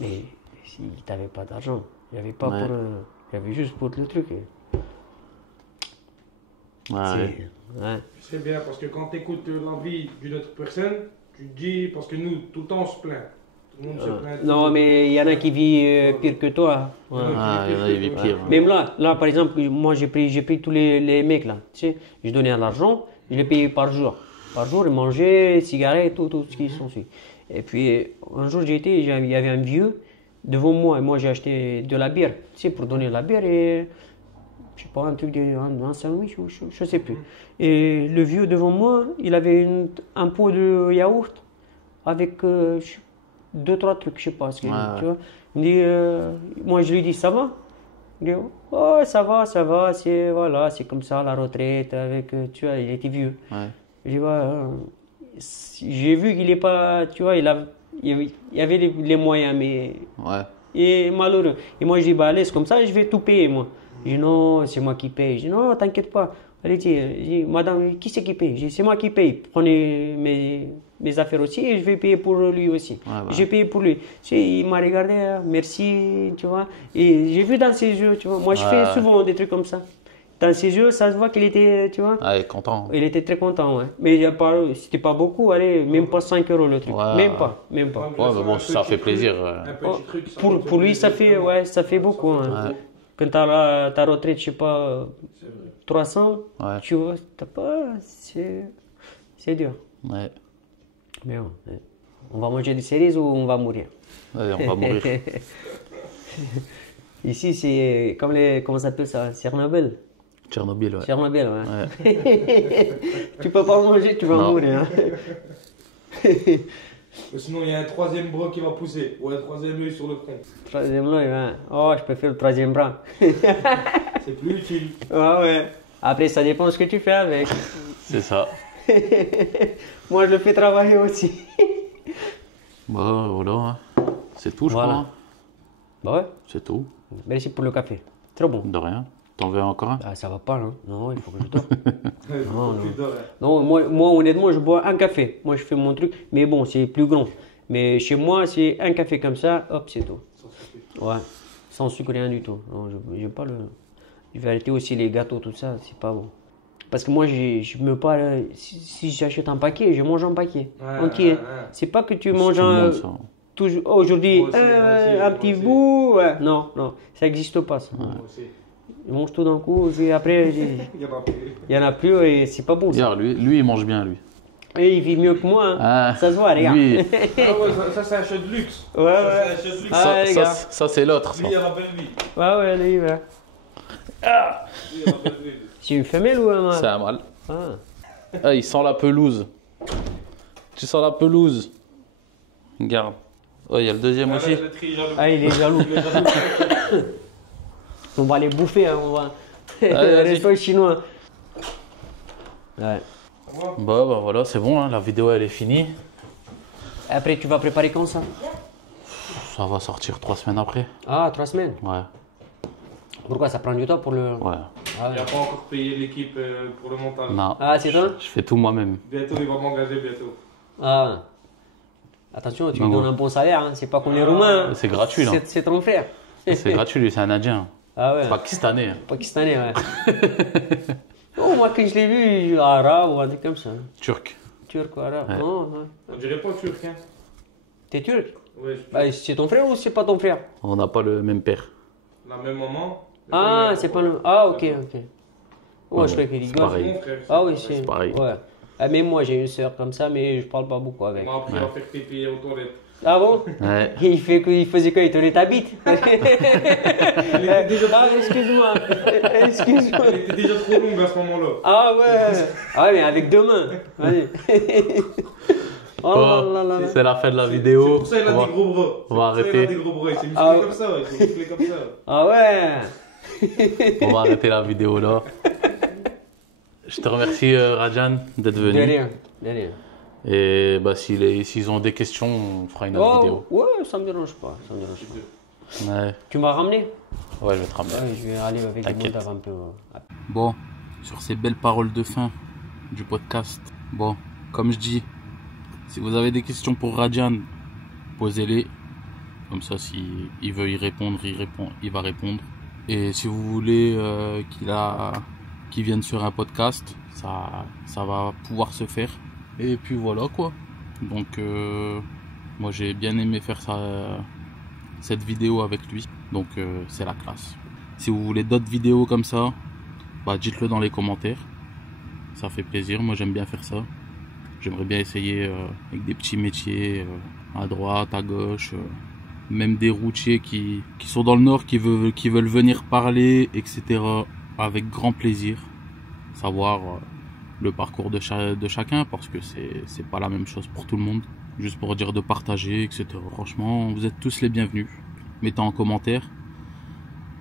Mais si t'avais pas d'argent, il n'y avait pas Ouais. pour. Il y avait juste pour le truc. Ouais, ouais. Ouais. C'est bien parce que quand tu écoutes la vie d'une autre personne, tu te dis, parce que nous, tout le temps, on se plaint. Tout le monde se plaint. Non, mais il y en a qui vivent pire que toi. Ouais. Ah, il y en a, ils vivent pire. hein. Même là, par exemple, moi j'ai pris tous les mecs là. Tu sais, je donnais de l'argent, je les payais par jour. Par jour, ils mangeaient, cigarettes, tout ce qui s'en suit. Et puis un jour, il y avait un vieux devant moi et moi j'ai acheté de la bière, tu sais, pour donner de la bière et je sais pas, un truc, un sandwich ou je sais plus. Et le vieux devant moi, il avait un pot de yaourt avec 2-3 trucs, je sais pas ce qu'il dit, Ouais. tu vois. Il me dit, moi je lui dis, ça va? Il dit, oh, ça va, c'est voilà, c'est comme ça, la retraite, avec, tu vois, il était vieux. Ouais. Je dis, ouais, j'ai vu qu'il est pas, tu vois, il y avait les moyens, mais Ouais. il est malheureux. Et moi, je dis, bah, laisse comme ça, je vais tout payer, moi. Je dis, non, c'est moi qui paye. Je dis, non, t'inquiète pas. Allez, je dis, madame, qui c'est qui paye? Je dis, c'est moi qui paye. Prenez mes affaires aussi et je vais payer pour lui aussi. bah. J'ai payé pour lui. Tu sais, il m'a regardé, merci, tu vois. Et j'ai vu dans ses yeux, tu vois. Moi, je fais souvent des trucs comme ça. dans ses yeux, ça se voit qu'il était, tu vois. Ah, il est content. Il était très content, ouais. Mais il y a pas, c'était pas beaucoup, allez, même pas 5 euros le truc. Ouais. Même pas, même pas. Ouais, mais bon, ça fait plaisir. Un petit Oh, truc, ça pour lui, ça fait, ouais, ça fait beaucoup. Hein. Ouais. Quand t'as ta retraite, je sais pas, C'est vrai. 300, Ouais. tu vois, t'as pas, c'est dur. Ouais. Mais bon, ouais. On va manger des cerises ou on va mourir? Allez, on va mourir. Ici, c'est comme comment ça s'appelle ça? Tchernobyl. Tchernobyl, ouais. Tchernobyl, ouais. Ouais. Tu peux pas manger, tu vas Non. mourir. Hein. Sinon, il y a un troisième bras qui va pousser. Ou un troisième œil sur le front. Troisième œil, ouais. Oh, je peux faire le troisième bras. C'est plus utile. Ouais, ouais. Après, ça dépend de ce que tu fais avec. C'est ça. Moi, je le fais travailler aussi. Bah, voilà. Hein. C'est tout, je Voilà. crois. Hein. Bah ouais. C'est tout. Merci pour le café. Trop bon. De rien. T'en veux encore un? Ah, ça va pas, non? Non, il faut que je dors. Non, non. Plus d'or, hein. Non, moi, honnêtement, je bois un café. Moi, je fais mon truc, mais bon, c'est plus grand. Mais chez moi, c'est un café comme ça, hop, c'est tout. Ouais, sans sucre, rien du tout. Non, je pas le. Je vais arrêter aussi les gâteaux, tout ça, c'est pas bon. Parce que moi, je me pas. Si j'achète un paquet, je mange un paquet entier. ouais. C'est pas que tu C'est manges tout le un. monde, ça. Toujours, aujourd'hui, Moi aussi, un moi petit aussi. bout. Ouais. Non, non, ça n'existe pas, ça. Moi aussi. Je mange tout d'un coup, et après, Il y en a plus. il y en a plus et c'est pas bon. Ça. Regarde, lui, il mange bien, lui. Et il vit mieux que moi, hein. Ah, Ça se voit, regarde. lui, Ah ouais, ça c'est un chef de luxe. Ouais, Ça, ouais. c'est un chef de luxe. Ah, ça, les ça, gars. ça, c'est l'autre. ça. Lui, il a la belle vie. Ouais, ouais, lui, ouais. Lui, il a la belle vie. C'est une femelle ou un mâle? C'est un mal. Ah. Ah, il sent la pelouse. Tu sens la pelouse. Regarde. Oh, il y a le deuxième Ah, là, aussi. je trie jaloux. Ah, il est jaloux. On va les bouffer, hein, on va. vas-y. Resto chinois. Ouais. Bah, voilà, c'est bon, hein, la vidéo elle est finie. Après, tu vas préparer quand ça? Ça va sortir 3 semaines après. Ah, 3 semaines. Ouais, Pourquoi ça prend du temps pour le. ouais. Ah, Il n'a pas encore payé l'équipe pour le montage. Non, Ah, c'est toi? je fais tout moi-même. Bientôt, il va m'engager bientôt. Ah. Attention, tu Non, lui donnes non. un bon salaire, hein. C'est pas qu'on est roumain. Hein. C'est gratuit, là. C'est ton frère. C'est gratuit, lui, c'est un Indien. Ah ouais. Pakistanais. Pakistanais, ouais. Oh, moi, quand je l'ai vu, arabe ou un truc comme ça. Turc. Turc ou arabe. Ouais. Non, ouais. On dirait pas turc, hein. T'es turc? Ouais, Bah, c'est ton frère ou c'est pas ton frère? On n'a pas le même père. la même maman. Ah, c'est pas le. Ah, ok, ok. Oh, Ouais, je croyais qu'il c'est rigole. pareil. Mon frère. Ah oui, c'est pareil. Ouais. Ah, même moi, j'ai une sœur comme ça, mais je parle pas beaucoup On avec. m'a appris à faire pipi aux toilettes. Ah bon? Ouais. Il faisait quoi? Il tenait ta bite? Ah, excuse-moi. Excuse-moi. Elle était déjà trop longue à ce moment-là. Ah ouais. Ah ouais, mais avec deux mains. Vas-y. Oh là là là là. C'est la fin de la C'est vidéo. pour ça qu'il a On va- des gros bras. on va C'est pour ça qu'il a arrêter. des gros bras. Il s'est musclé Ah ouais. comme ça. Il s'est musclé comme ça. Ah ouais. On va arrêter la vidéo là. Je te remercie Rajan d'être De venu. rien. De rien. Et bah, s'ils ont des questions, on fera une autre vidéo. Oh, ouais, ça me dérange pas. Ça me dérange pas. Ouais, Tu m'as ramené? ouais, je vais te ramener. Ouais, je vais aller avec des T'inquiète. montages un peu. Bon, sur ces belles paroles de fin du podcast, bon, comme je dis, si vous avez des questions pour Rajan, posez-les. Comme ça, s'il veut y répondre, il va répondre. Et si vous voulez qu'il vienne sur un podcast, ça va pouvoir se faire. Et puis voilà quoi. Donc, moi j'ai bien aimé faire cette vidéo avec lui. Donc, c'est la classe. Si vous voulez d'autres vidéos comme ça, bah, dites-le dans les commentaires. Ça fait plaisir, moi j'aime bien faire ça. J'aimerais bien essayer avec des petits métiers à droite, à gauche, même des routiers qui sont dans le nord, qui veulent venir parler, etc. Avec grand plaisir. Savoir le parcours de chacun, parce que c'est pas la même chose pour tout le monde. Juste pour dire de partager, etc. Franchement, vous êtes tous les bienvenus. Mettez en commentaire.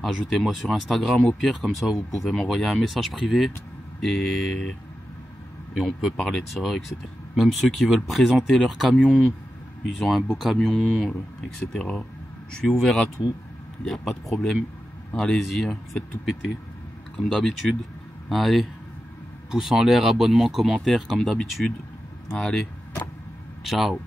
Ajoutez-moi sur Instagram au pire, comme ça vous pouvez m'envoyer un message privé et on peut parler de ça, etc. Même ceux qui veulent présenter leur camion, ils ont un beau camion, etc. Je suis ouvert à tout, il n'y a pas de problème. Allez-y, hein, faites tout péter, comme d'habitude. Allez, pouce en l'air, abonnement, commentaire, comme d'habitude. Allez, ciao.